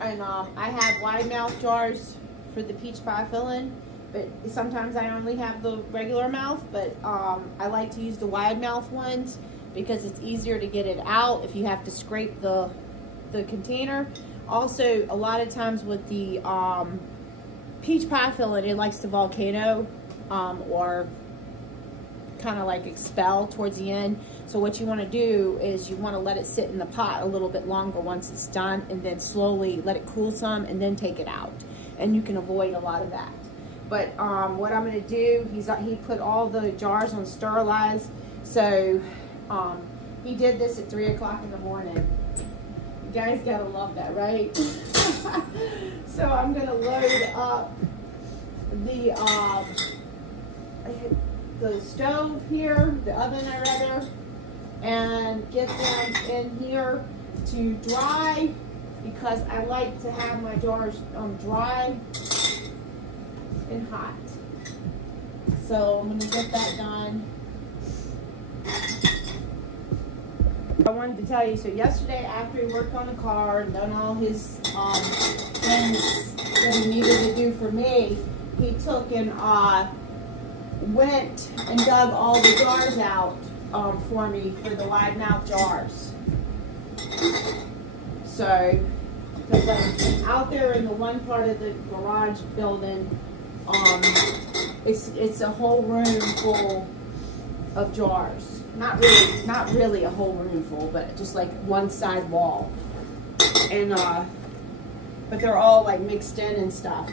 and I have wide mouth jars for the peach pie filling, but sometimes I only have the regular mouth, but I like to use the wide mouth ones because it's easier to get it out if you have to scrape the container. Also, a lot of times with the peach pie filling, it likes to volcano or kind of like expel towards the end. So what you want to do is you want to let it sit in the pot a little bit longer once it's done, and then slowly let it cool some and then take it out, and you can avoid a lot of that. But what I'm going to do, he put all the jars on sterilize, so he did this at 3 o'clock in the morning. You guys gotta love that, right? So I'm gonna load up the stove here, the oven rather, and get them in here to dry, because I like to have my jars dry and hot. So I'm gonna get that done. I wanted to tell you, so yesterday after he worked on the car and done all his things that he needed to do for me, he took and went and dug all the jars out for me for the wide mouth jars. So, because out there in the one part of the garage building, it's a whole room full of jars. Not really a whole room full, but just like one side wall. And but they're all like mixed in and stuff.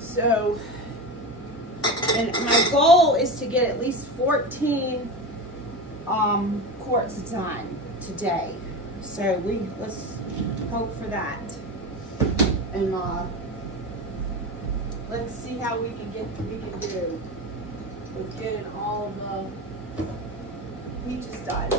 So, and my goal is to get at least 14 quarts of time today. So let's hope for that. And let's see how we can do with getting all of the peaches done.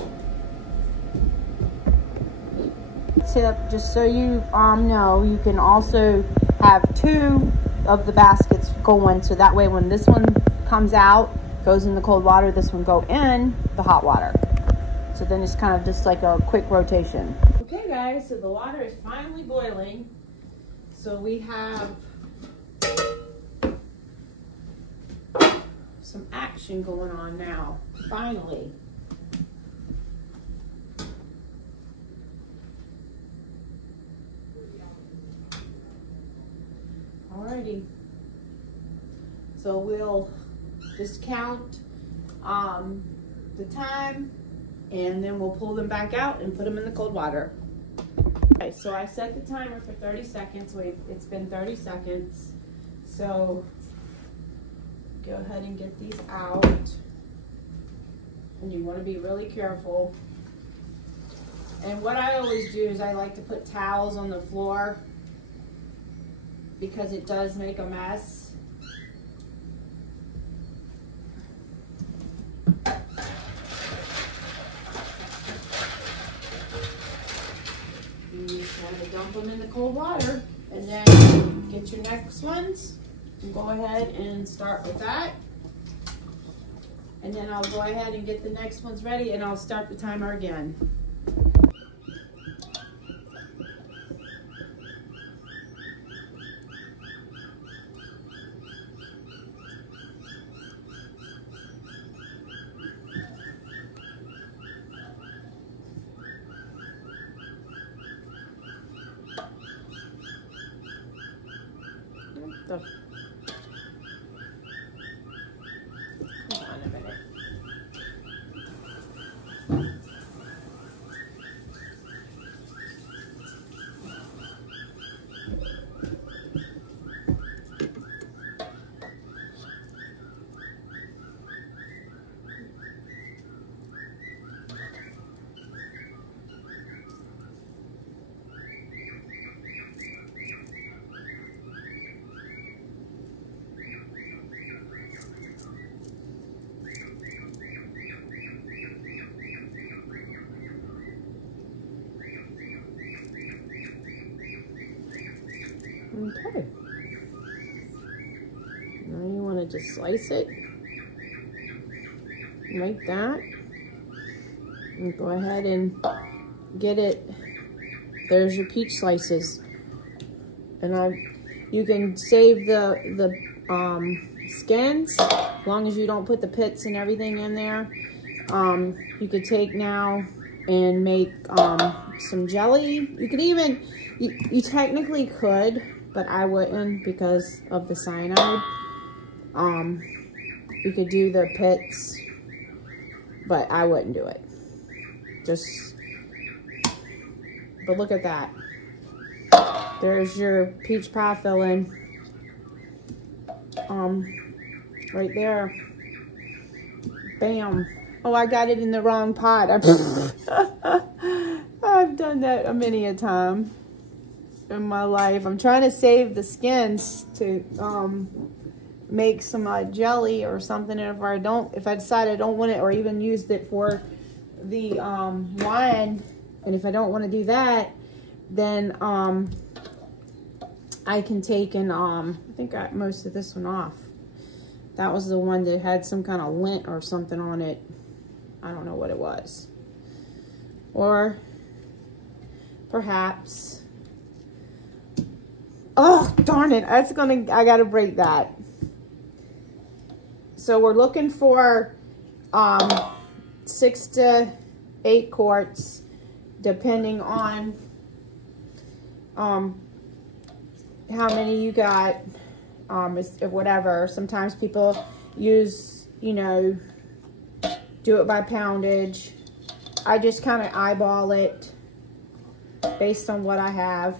Tip, just so you know, you can also have 2 of the baskets going, so that way when this one comes out, goes in the cold water, this one go in the hot water. So then it's kind of just like a quick rotation. Okay guys, so the water is finally boiling. So we have some action going on now, finally. Alrighty, so we'll just count the time, and then we'll pull them back out and put them in the cold water. Okay, so I set the timer for 30 seconds. It's been 30 seconds. So go ahead and get these out. And you want to be really careful. And what I always do is I like to put towels on the floor, because it does make a mess. You just want to dump them in the cold water, and then get your next ones. And go ahead and start with that. And then I'll go ahead and get the next ones ready, and I'll start the timer again. Hold on a minute. Okay. Now you want to just slice it like that. And go ahead and get it. There's your peach slices. And you can save the skins, as long as you don't put the pits and everything in there. You could take now and make some jelly. You could even, you technically could, but I wouldn't because of the cyanide. You could do the pits, but I wouldn't do it. But look at that. There's your peach pie filling. Right there. Bam. Oh, I got it in the wrong pot. I've done that many a time in my life. I'm trying to save the skins to make some jelly or something. And if I decide I don't want it, or even used it for the wine, and if I don't want to do that, then I can take and I think I got most of this one off. That was the one that had some kind of lint or something on it. I don't know what it was. Or perhaps Oh, darn it. I gotta break that. So we're looking for 6 to 8 quarts, depending on how many you got, whatever. Sometimes people use, you know, do it by poundage. I just kind of eyeball it based on what I have.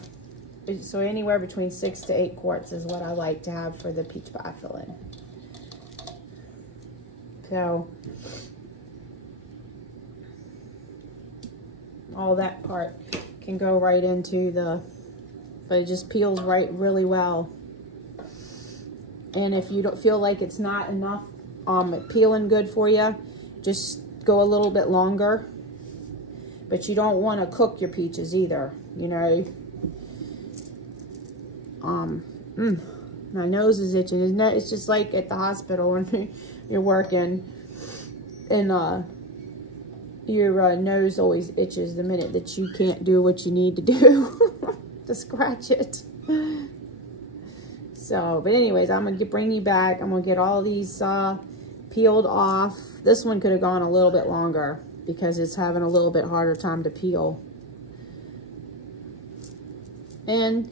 So anywhere between 6 to 8 quarts is what I like to have for the peach pie filling. So all that part can go right into but it just peels really well. And if you don't feel like it's not enough peeling good for you, just go a little bit longer. But you don't want to cook your peaches either, you know. My nose is itching, isn't it? It's just like at the hospital when you're working and your nose always itches the minute that you can't do what you need to do to scratch it. So, but anyways, I'm going to bring you back. I'm going to get all these peeled off. This one could have gone a little bit longer because it's having a little bit harder time to peel. And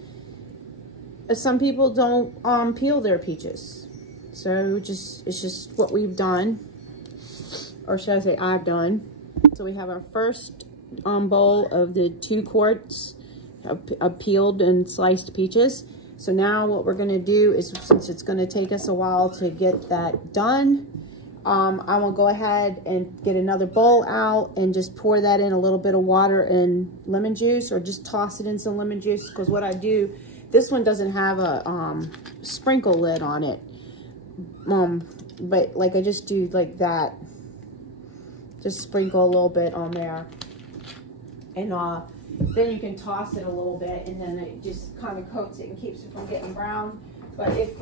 some people don't peel their peaches. So it's just what we've done. Or should I say I've done. So we have our first bowl of the 2 quarts of peeled and sliced peaches. So now what we're going to do is, since it's going to take us a while to get that done, I will go ahead and get another bowl out and just pour that in a little bit of water and lemon juice, or just toss it in some lemon juice. Because what I do, this one doesn't have a sprinkle lid on it, but like I just do like that, just sprinkle a little bit on there, and then you can toss it a little bit, and then it just kind of coats it and keeps it from getting brown. But if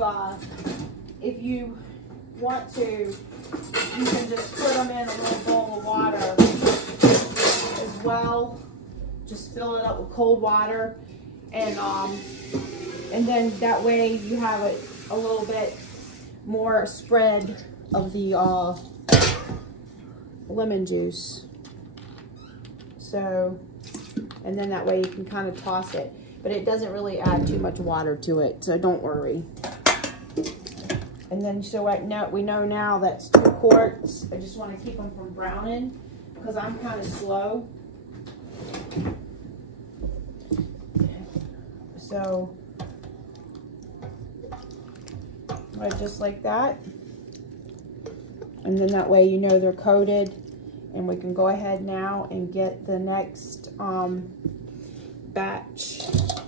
you want to, you can just put them in a little bowl of water as well. Just fill it up with cold water, and then that way you have a little bit more spread of the lemon juice. So, and then that way you can kind of toss it, but it doesn't really add too much water to it, so don't worry. And then, so we know now that's 2 quarts. I just want to keep them from browning because I'm kind of slow. So, right, just like that. And then that way you know they're coated, and we can go ahead now and get the next batch,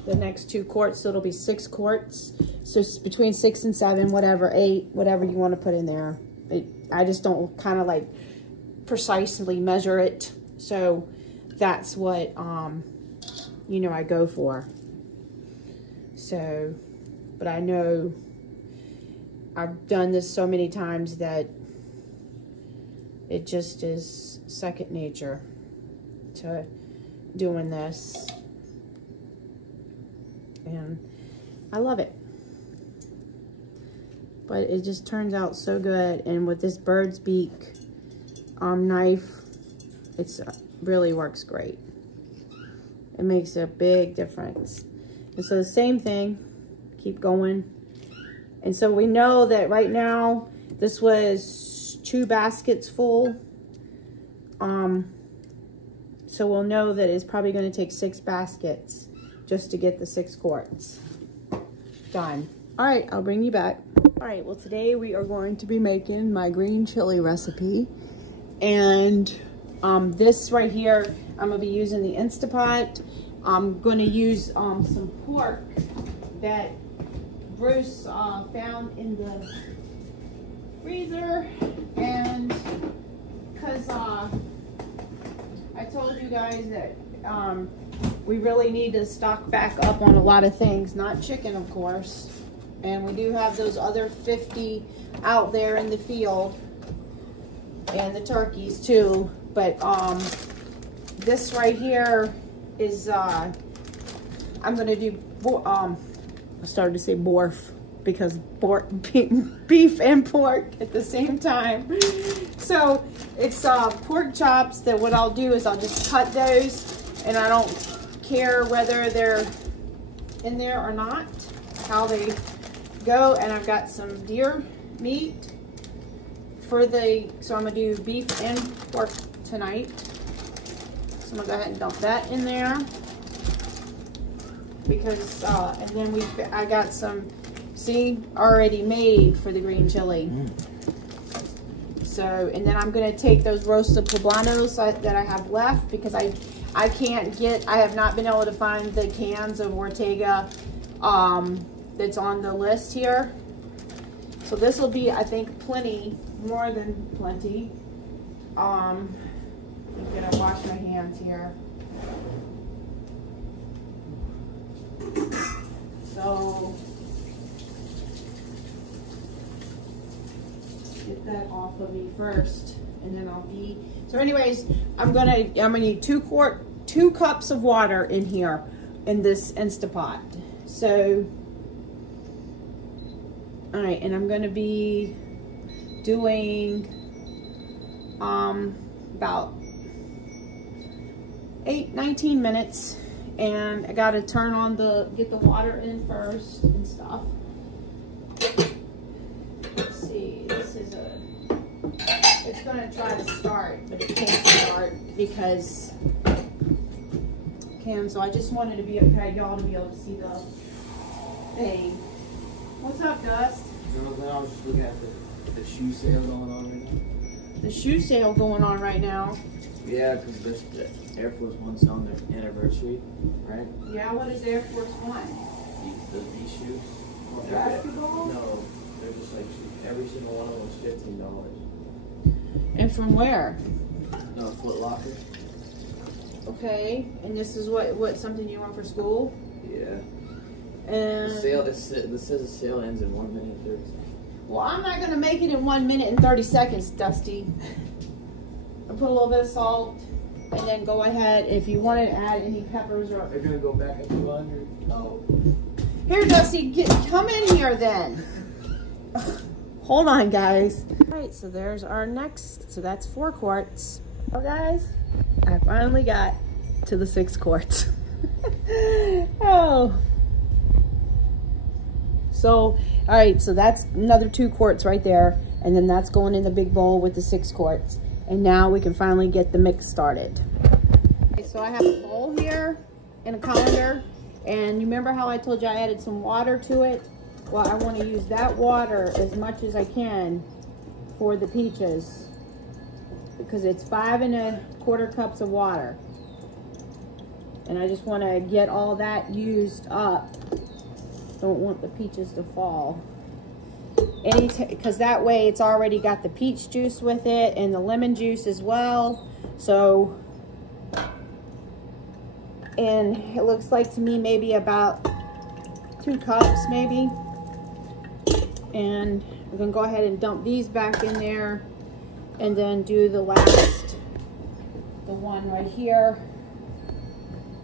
the next 2 quarts. So it'll be 6 quarts. So it's between 6 and 7, whatever, 8, whatever you want to put in there. I just don't kind of like precisely measure it. So that's what, you know, I go for. So, but I know I've done this so many times that it just is second nature to doing this. And I love it. But it just turns out so good. And with this bird's beak knife, it's really works great. It makes a big difference. And so the same thing, keep going. And so we know that right now, this was 2 baskets full. So we'll know that it's probably going to take 6 baskets just to get the 6 quarts done. All right, I'll bring you back. All right, well, today we are going to be making my green chili recipe. And this right here, I'm gonna be using the Instapot. I'm gonna use some pork that Bruce found in the freezer. And because I told you guys that we really need to stock back up on a lot of things, not chicken, of course. And we do have those other 50 out there in the field, and the turkeys too. But this right here is I'm gonna do I started to say borf because beef and pork at the same time. So it's pork chops that what I'll do is I'll just cut those, and I don't care whether they're in there or not, how they go. And I've got some deer meat for so I'm gonna do beef and pork tonight. So I'm gonna go ahead and dump that in there because, and then I got some, see, already made for the green chili. So, and then I'm gonna take those roasted poblanos that I have left because I have not been able to find the cans of Ortega that's on the list here. So this will be, I think, plenty, more than plenty. I'm gonna wash my hands here. So get that off of me first, and then I'll be. So, anyways, I'm gonna need 2 cups of water in here in this Instapot. So, all right, and I'm gonna be doing about 19 minutes, and I gotta turn on get the water in first and stuff. Let's see, it's gonna try to start, but it can't start because so I just wanted to be okay, y'all to be able to see the thing. What's up, Dust? I was just looking at the shoe sale going on right now. The shoe sale going on right now. Yeah, because there's the Air Force One's on their anniversary, right? Yeah, what is Air Force One? These shoes. Basketball? No, they're just like every single one of them was $15. And from where? No, Foot Locker. Okay, and this is what something you want for school? Yeah. And The sale. This says the sale ends in 1 minute and 30 seconds. well, I'm not gonna make it in 1 minute and 30 seconds, Dusty. I'll put a little bit of salt, and then go ahead if you want to add any peppers or. They're gonna go back at 200. Oh. Here, Dusty, come in here then. Hold on, guys. All right, so there's our next. So that's 4 quarts. Oh, guys, I finally got to the 6 quarts. Oh. So, all right, so that's another 2 quarts right there, and then that's going in the big bowl with the 6 quarts. And now we can finally get the mix started. Okay, so I have a bowl here and a colander, and you remember how I told you I added some water to it? Well, I want to use that water as much as I can for the peaches because it's 5 1/4 cups of water. And I just want to get all that used up. Don't want the peaches to fall. Because that way it's already got the peach juice with it and the lemon juice as well. So, and it looks like to me maybe about 2 cups maybe. And I'm gonna go ahead and dump these back in there and then do the one right here.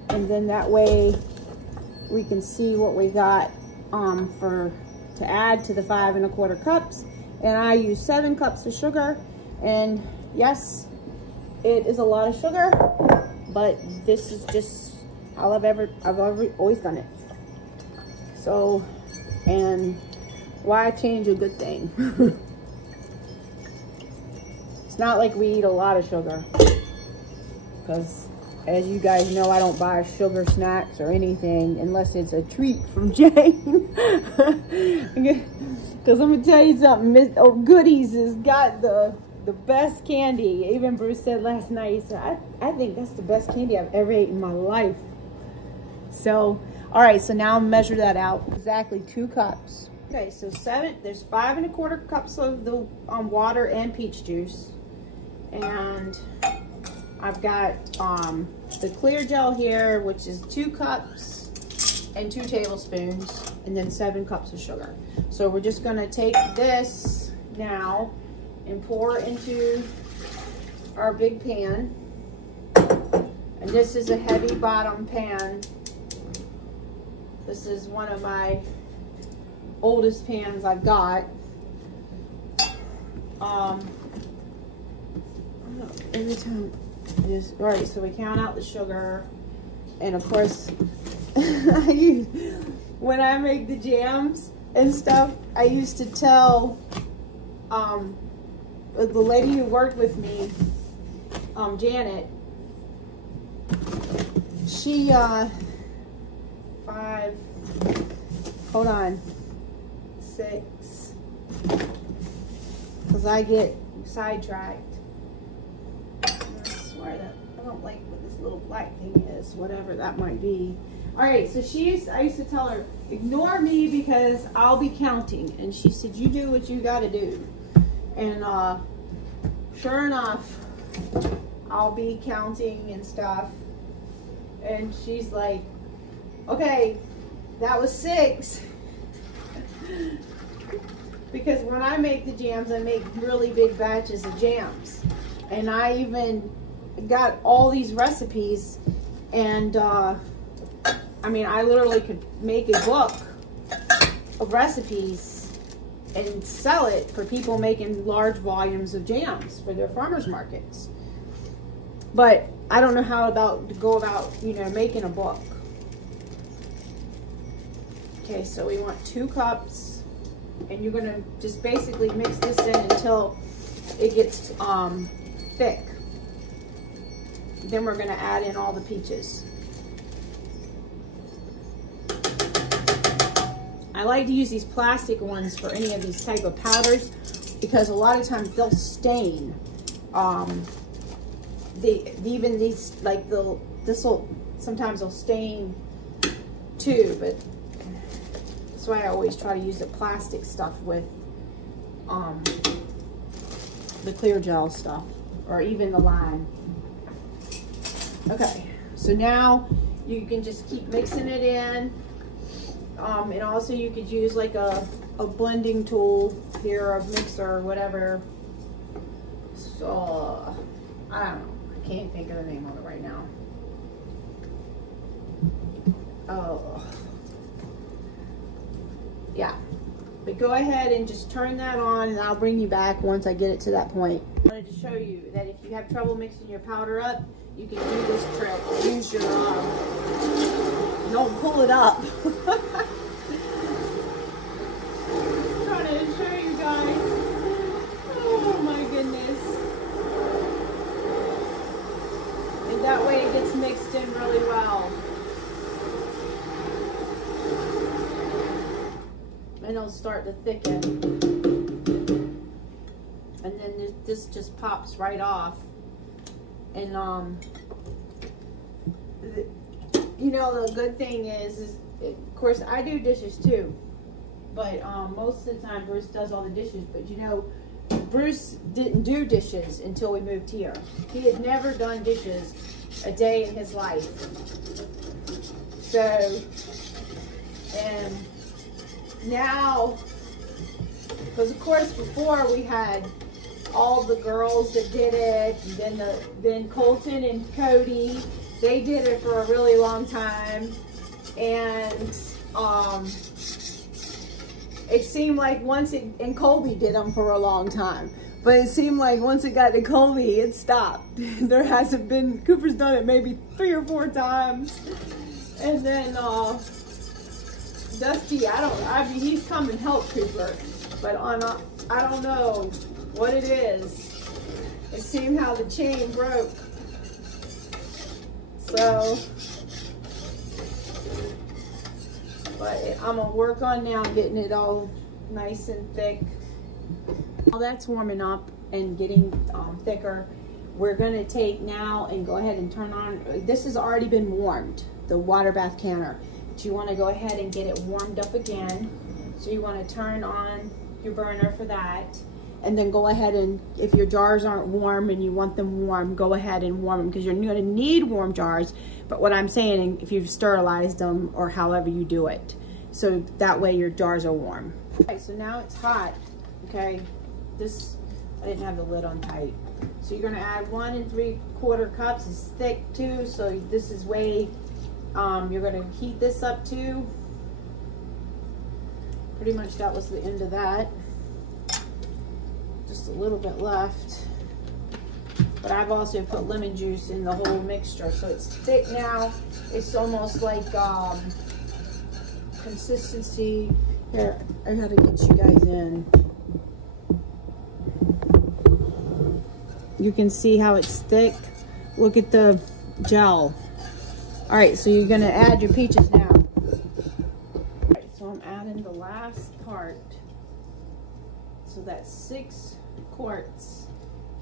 And then that way we can see what we got to add to the 5 1/4 cups. And I use 7 cups of sugar, and yes, it is a lot of sugar, but this is just how I've always done it. So, and why change a good thing? It's not like we eat a lot of sugar, because as you guys know, I don't buy sugar snacks or anything unless it's a treat from Jane. Because I'm going to tell you something, Miss Goodies has got the best candy. Even Bruce said last night, he said, I think that's the best candy I've ever ate in my life. So, all right, so now measure that out. Exactly 2 cups. Okay, so there's 5 1/4 cups of the water and peach juice. And I've got the clear gel here, which is 2 cups and 2 tablespoons, and then 7 cups of sugar. So we're just gonna take this now and pour into our big pan. And this is a heavy bottom pan. This is one of my oldest pans I've got. Every time, just right. So we count out the sugar, and of course, when I make the jams and stuff, I used to tell the lady who worked with me, Janet. She 5. Hold on. 6. Because I get sidetracked. I swear that I don't like what this little black thing is, whatever that might be. Alright, so I used to tell her, ignore me because I'll be counting. And she said, you do what you gotta do. And sure enough, I'll be counting and stuff. And she's like, okay, that was 6. Because when I make the jams, I make really big batches of jams. And I even got all these recipes. And, I mean, I literally could make a book of recipes and sell it for people making large volumes of jams for their farmers markets. But I don't know how to go about, you know, making a book. Okay, so we want 2 cups, and you're gonna just basically mix this in until it gets thick. Then we're gonna add in all the peaches. I like to use these plastic ones for any of these type of powders because a lot of times they'll stain. Even these, like sometimes they'll stain too, but that's why I always try to use the plastic stuff with the clear gel stuff, or even the lime. Okay, so now you can just keep mixing it in. And also you could use like a blending tool here, a mixer or whatever. So, I don't know. I can't think of the name of it right now. Oh. Yeah. But go ahead and just turn that on, and I'll bring you back once I get it to that point. I wanted to show you that if you have trouble mixing your powder up, you can do this trick. Use your don't pull it up. Trying to show you guys. Oh my goodness. And that way it gets mixed in really well. And it'll start to thicken. And then this just pops right off. And you know, the good thing is of course I do dishes too, but most of the time Bruce does all the dishes. But you know, Bruce didn't do dishes until we moved here. He had never done dishes a day in his life. So, and now, because of course before we had all the girls that did it, and then Colton and Cody, they did it for a really long time, and it seemed like and Colby did them for a long time, but it seemed like once it got to Colby, it stopped. There hasn't been, Cooper's done it maybe 3 or 4 times, and then Dusty, I mean, he's come and helped Cooper, but I don't know what it is. It seemed how the chain broke. So, but I'm gonna work on now getting it all nice and thick. While that's warming up and getting thicker, we're gonna take now and go ahead and turn on, this has already been warmed, the water bath canner. But you wanna go ahead and get it warmed up again. So you wanna turn on your burner for that. And then go ahead and, if your jars aren't warm and you want them warm, go ahead and warm them, because you're going to need warm jars. But what I'm saying, if you've sterilized them or however you do it, so that way your jars are warm. Okay, so now it's hot. Okay, this, I didn't have the lid on tight. So you're going to add 1 3/4 cups. It's thick too, so this is way, you're going to heat this up too. pretty much that was the end of that. Just a little bit left. But I've also put lemon juice in the whole mixture, so it's thick now. It's almost like consistency. Here, I gotta get you guys in. You can see how it's thick. Look at the gel. All right, so you're gonna add your peaches now. All right, so I'm adding the last part. So that's 6 quarts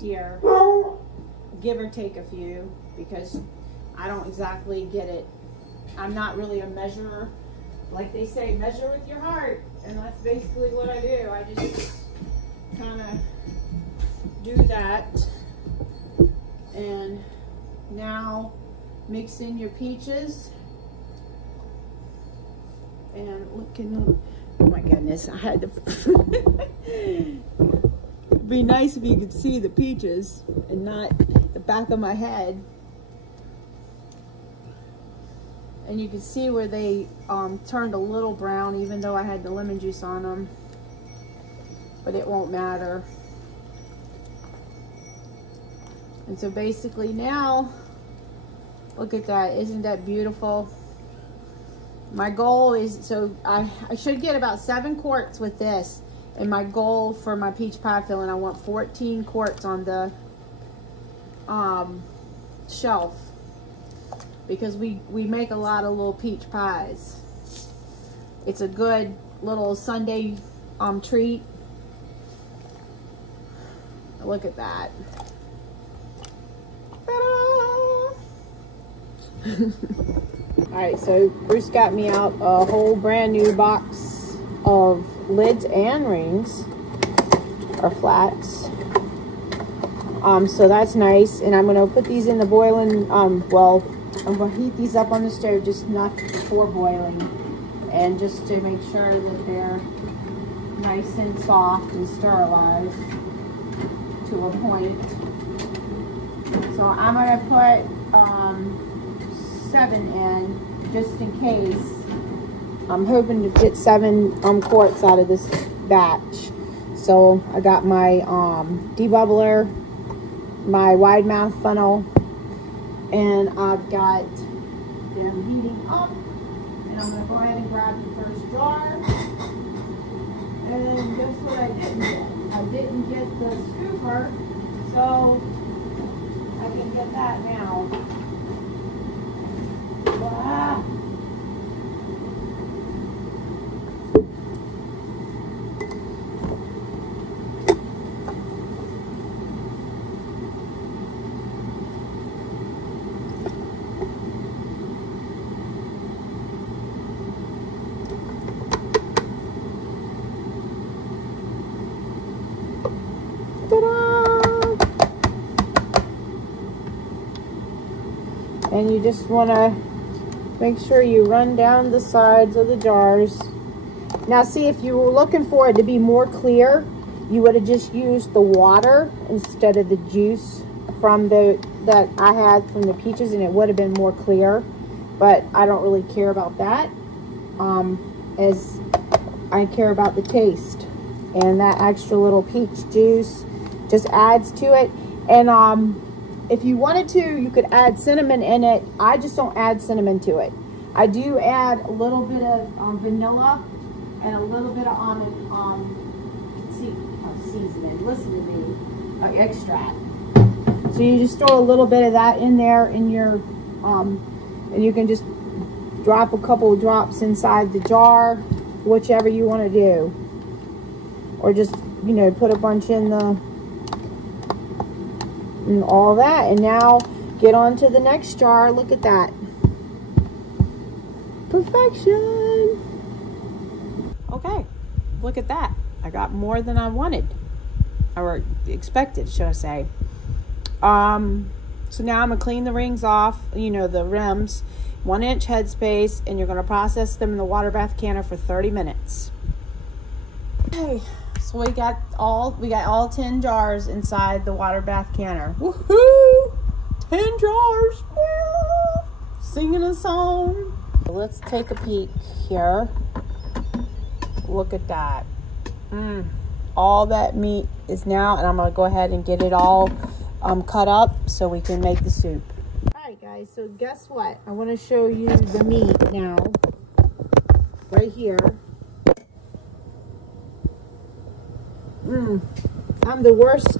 here. Give or take a few, because I don't exactly get it. I'm not really a measurer. Like they say, measure with your heart. And that's basically what I do. I just kind of do that. And now mix in your peaches. And look at them. Oh my goodness, I had to. It'd be nice if you could see the peaches and not the back of my head. And you can see where they turned a little brown, even though I had the lemon juice on them. But it won't matter. And so basically now, look at that. Isn't that beautiful? My goal is, so I should get about 7 quarts with this. And my goal for my peach pie filling, I want 14 quarts on the shelf. Because we make a lot of little peach pies. It's a good little Sunday treat. Look at that. Alright, so Bruce got me out a whole brand new box of lids and rings, or flats. So that's nice. And I'm going to put these in the boiling, well, I'm going to heat these up on the stove, just not before boiling. And just to make sure that they're nice and soft and sterilized to a point. So I'm going to put 7 in, just in case. I'm hoping to get 7 quarts out of this batch. So I got my debubbler, my wide mouth funnel, and I've got them heating up. And I'm going to go ahead and grab the first jar. And guess what I didn't get? I didn't get the scooper, so I can get that now. Wow. And you just want to make sure you run down the sides of the jars. Now see, if you were looking for it to be more clear, you would have just used the water instead of the juice from that I had from the peaches, and it would have been more clear. But I don't really care about that, as I care about the taste. And that extra little peach juice just adds to it. And if you wanted to, you could add cinnamon in it. I just don't add cinnamon to it. I do add a little bit of vanilla and a little bit of almond seasoning. Listen to me, extract. So you just throw a little bit of that in there in your, and you can just drop a couple of drops inside the jar, whichever you want to do, or just, you know, put a bunch in the. And all that. And now get on to the next jar. Look at that. Perfection. Okay, look at that. I got more than I wanted, or expected, should I say. So now I'm gonna clean the rings off, you know, the rims, 1-inch headspace, and you're gonna process them in the water bath canner for 30 minutes. Okay. So we got all 10 jars inside the water bath canner. Woohoo! 10 jars! Woo! Singing a song. Let's take a peek here. Look at that. All that meat is now, and I'm gonna go ahead and get it all cut up so we can make the soup. All right, guys, so guess what? I want to show you the meat now, right here. I'm the worst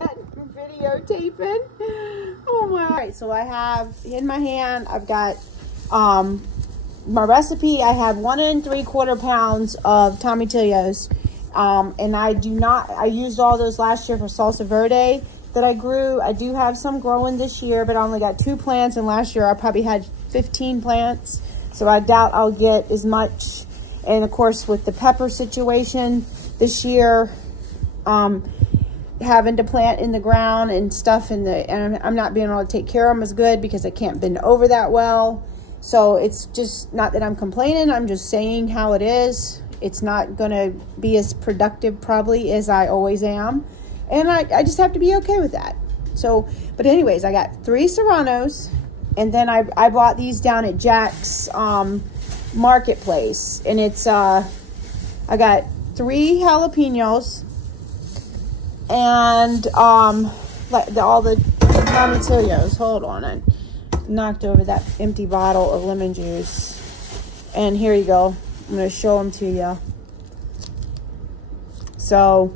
at videotaping. Oh my. All right, so I have in my hand, I've got my recipe. I have 1 3/4 pounds of tomatillos, and I used all those last year for salsa verde that I grew. I do have some growing this year, but I only got 2 plants, and last year I probably had 15 plants, so I doubt I'll get as much. And of course, with the pepper situation this year, having to plant in the ground and stuff, and I'm not being able to take care of them as good because I can't bend over that well. So it's just not that I'm complaining, I'm just saying how it is. It's not gonna be as productive probably as I always am, and I just have to be okay with that. So, but anyways, I got 3 serranos, and then I bought these down at Jack's marketplace, and it's I got 3 jalapenos, and all the tomatillos. Hold on, I knocked over that empty bottle of lemon juice, and here you go. I'm going to show them to you. So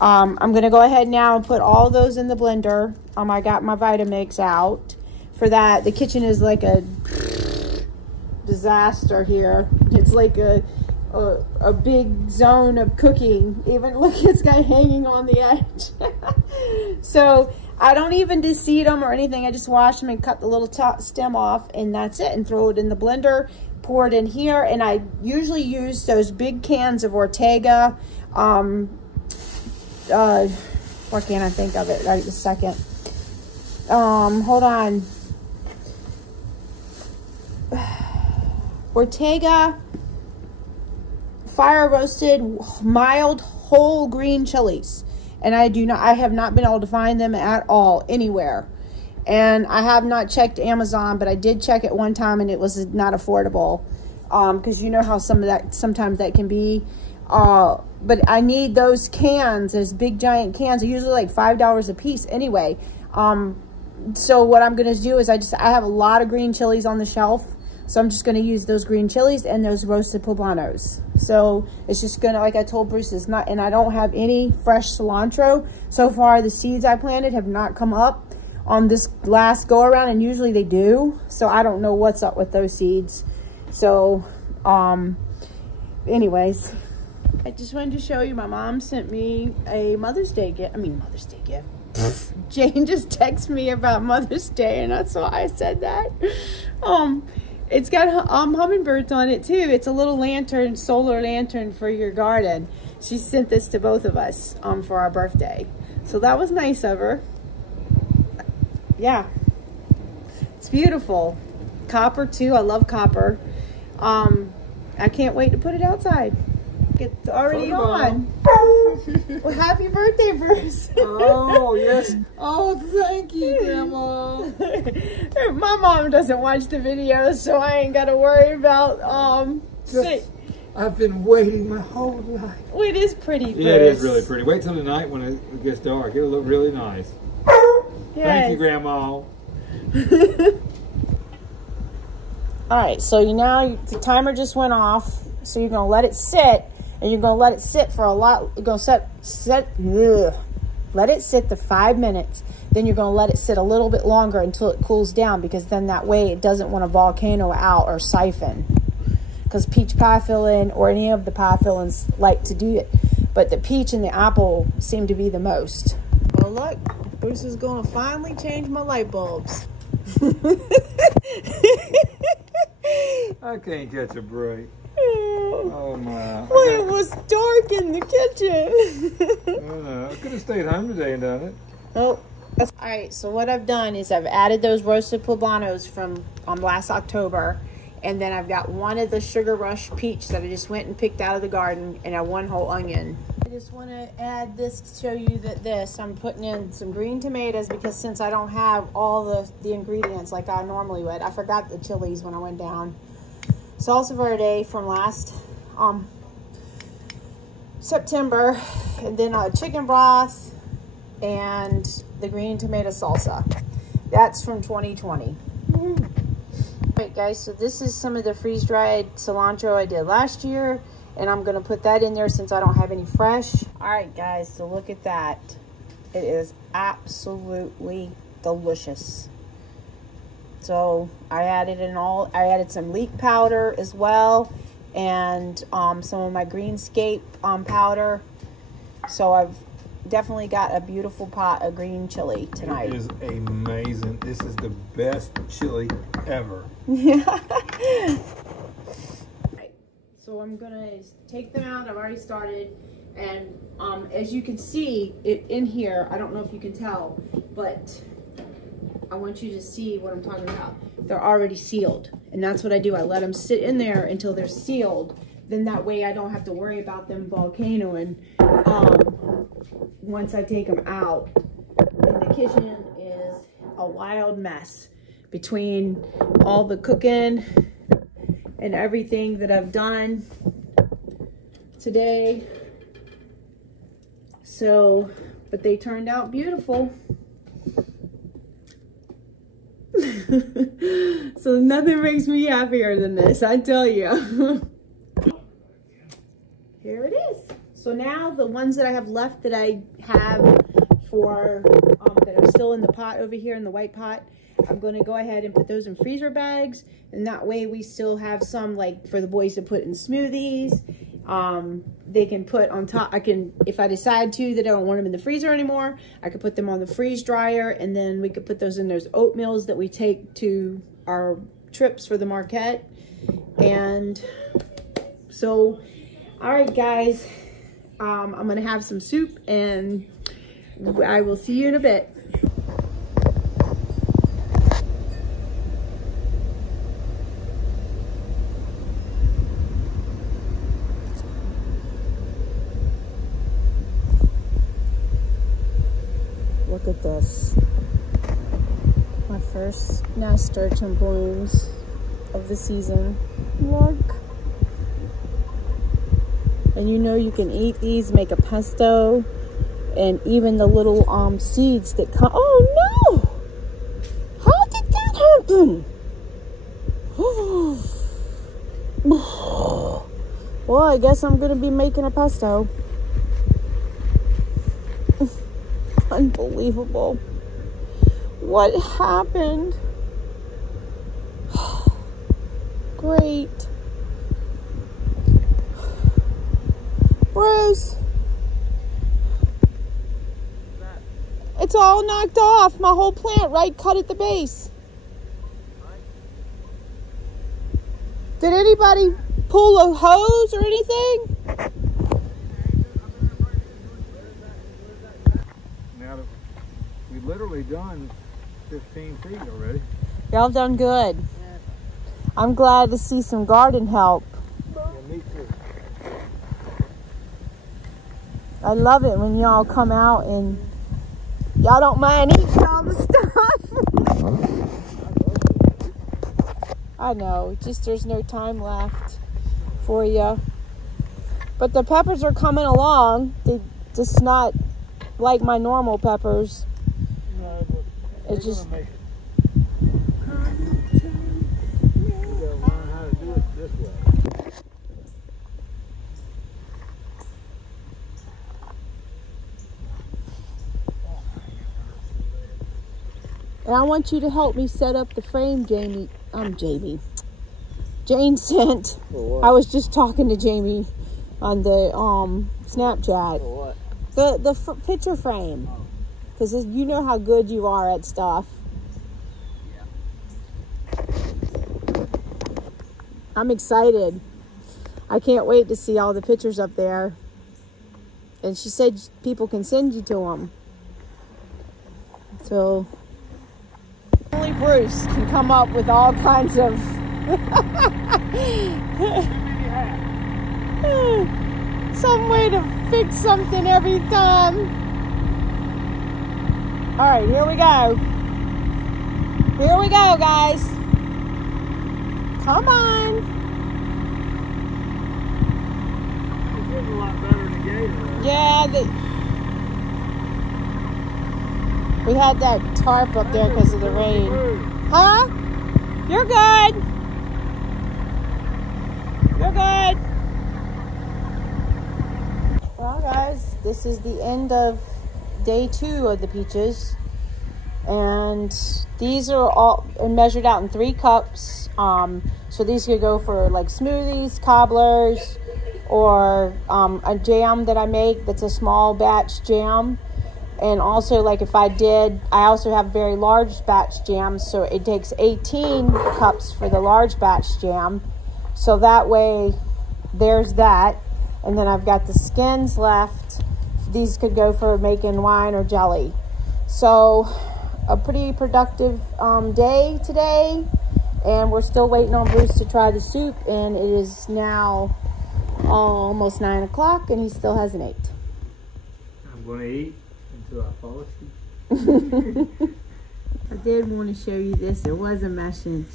I'm going to go ahead now and put all those in the blender. I got my Vitamix out for that. The kitchen is like a disaster here. It's like a big zone of cooking. Even look, it's got hanging on the edge. So I don't even deseed them or anything. I just wash them and cut the little stem off, and that's it, and throw it in the blender, pour it in here. And I usually use those big cans of Ortega. What can't I think of it right this second? Hold on. Ortega fire roasted mild whole green chilies, and I have not been able to find them at all anywhere. And I have not checked Amazon, but I did check it one time, and it was not affordable, because you know how sometimes that can be. But I need those cans, those big giant cans. They're usually like $5 a piece anyway. So what I'm going to do is I have a lot of green chilies on the shelf. So I'm just going to use those green chilies and those roasted poblanos. So it's just going to, like I told Bruce, it's not, and I don't have any fresh cilantro. So far, the seeds I planted have not come up on this last go around, and usually they do. So I don't know what's up with those seeds. So, anyways, I just wanted to show you, my mom sent me a Mother's Day gift. Mother's Day gift. Jane just texted me about Mother's Day, and that's why I said that. It's got hummingbirds on it too. It's a little lantern, solar lantern for your garden. She sent this to both of us for our birthday. So that was nice of her. Yeah. It's beautiful. Copper too. I love copper. I can't wait to put it outside. It's already on. Well, happy birthday, Bruce. Oh, yes. Oh, thank you, Grandma. My mom doesn't watch the videos, so I ain't got to worry about, I've been waiting my whole life. Well, it is pretty, Bruce. Yeah, it is really pretty. Wait till the night when it gets dark. It'll look really nice. Yes. Thank you, Grandma. All right, so now the timer just went off, so you're going to let it sit. And you're going to let it sit for you're going to let it sit to 5 minutes. Then you're going to let it sit a little bit longer until it cools down, because then that way it doesn't want to volcano out or siphon. Because peach pie filling or any of the pie fillings like to do it. But the peach and the apple seem to be the most. Oh, look, Bruce is going to finally change my light bulbs. I can't catch a break. Oh my. Well, it was dark in the kitchen. Oh, no. I could have stayed home today and done it. Oh. All right, so what I've done is I've added those roasted poblanos from last October, and then I've got one of the Sugar Rush peach that I just went and picked out of the garden, and one whole onion. I just want to add this to show you that I'm putting in some green tomatoes, because since I don't have all the ingredients like I normally would, I forgot the chilies when I went down. Salsa verde from last September. And then chicken broth and the green tomato salsa. That's from 2020. Alright guys, so this is some of the freeze-dried cilantro I did last year. And I'm going to put that in there since I don't have any fresh. Alright guys, so look at that. It is absolutely delicious. So I added I added some leek powder as well. And some of my Greenscape powder. So I've definitely got a beautiful pot of green chili tonight. It is amazing. This is the best chili ever. Yeah. Right. So I'm gonna take them out. I've already started, and as you can see it in here, I don't know if you can tell, but I want you to see what I'm talking about. They're already sealed, and that's what I do. I let them sit in there until they're sealed. Then that way I don't have to worry about them volcanoing once I take them out. And the kitchen is a wild mess between all the cooking and everything that I've done today. So, but they turned out beautiful. So nothing makes me happier than this, I tell you. Here it is. So now the ones that I have left that I have for that are still in the pot over here in the white pot, I'm going to go ahead and put those in freezer bags, and that way we still have some like for the boys to put in smoothies. They can put on top. I can, if I decide to that I don't want them in the freezer anymore, I could put them on the freeze dryer, and then we could put those in those oatmeals that we take to our trips for the Marquette. And so, all right guys, I'm gonna have some soup, and I will see you in a bit. Look at this. My first nasturtium blooms of the season. Look. And you know you can eat these, make a pesto, and even the little seeds that come. Oh no! How did that happen? Well, I guess I'm gonna be making a pesto. Unbelievable. What happened? Great. Bruce. It's all knocked off. My whole plant right cut at the base. Did anybody pull a hose or anything? Now that we've literally done 15 feet already. Y'all done good. I'm glad to see some garden help. Yeah, me too. I love it when y'all come out and y'all don't mind eating all the stuff. I know, just there's no time left for you. But the peppers are coming along. They just not like my normal peppers. No, but it's just make it. We gotta learn how to do it this way. And I want you to help me set up the frame, Jamie. Jane sent. For what? I was just talking to Jamie on the Snapchat. For what? The picture frame. Because you know how good you are at stuff. Yeah. I'm excited. I can't wait to see all the pictures up there. And she said people can send you to them. So only Bruce can come up with all kinds of some way to fix something every time. All right, here we go. Here we go, guys. Come on. It's getting a lot better together. Yeah, we had that tarp up there because of the rain. Huh? You're good. You're good. Well, guys, this is the end of day 2 of the peaches. And these are all measured out in 3 cups. So these could go for like smoothies, cobblers, or a jam that I make that's a small batch jam. And also, like if I also have very large batch jams, so it takes 18 cups for the large batch jam. So that way, there's that. And then I've got the skins left. These could go for making wine or jelly. So a pretty productive day today. And we're still waiting on Bruce to try the soup. And it is now almost 9 o'clock and he still hasn't ate. I'm going to eat until I fall asleep. I did want to show you this. There was a message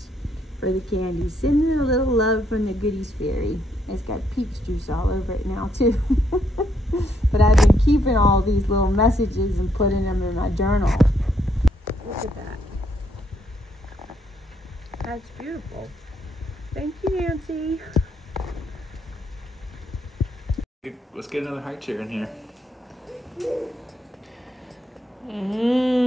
for the candy. Sending a little love from the Goodies Fairy. It's got peach juice all over it now too. But I've been keeping all these little messages and putting them in my journal. Look at that. That's beautiful. Thank you, Nancy. Let's get another high chair in here. Mmm.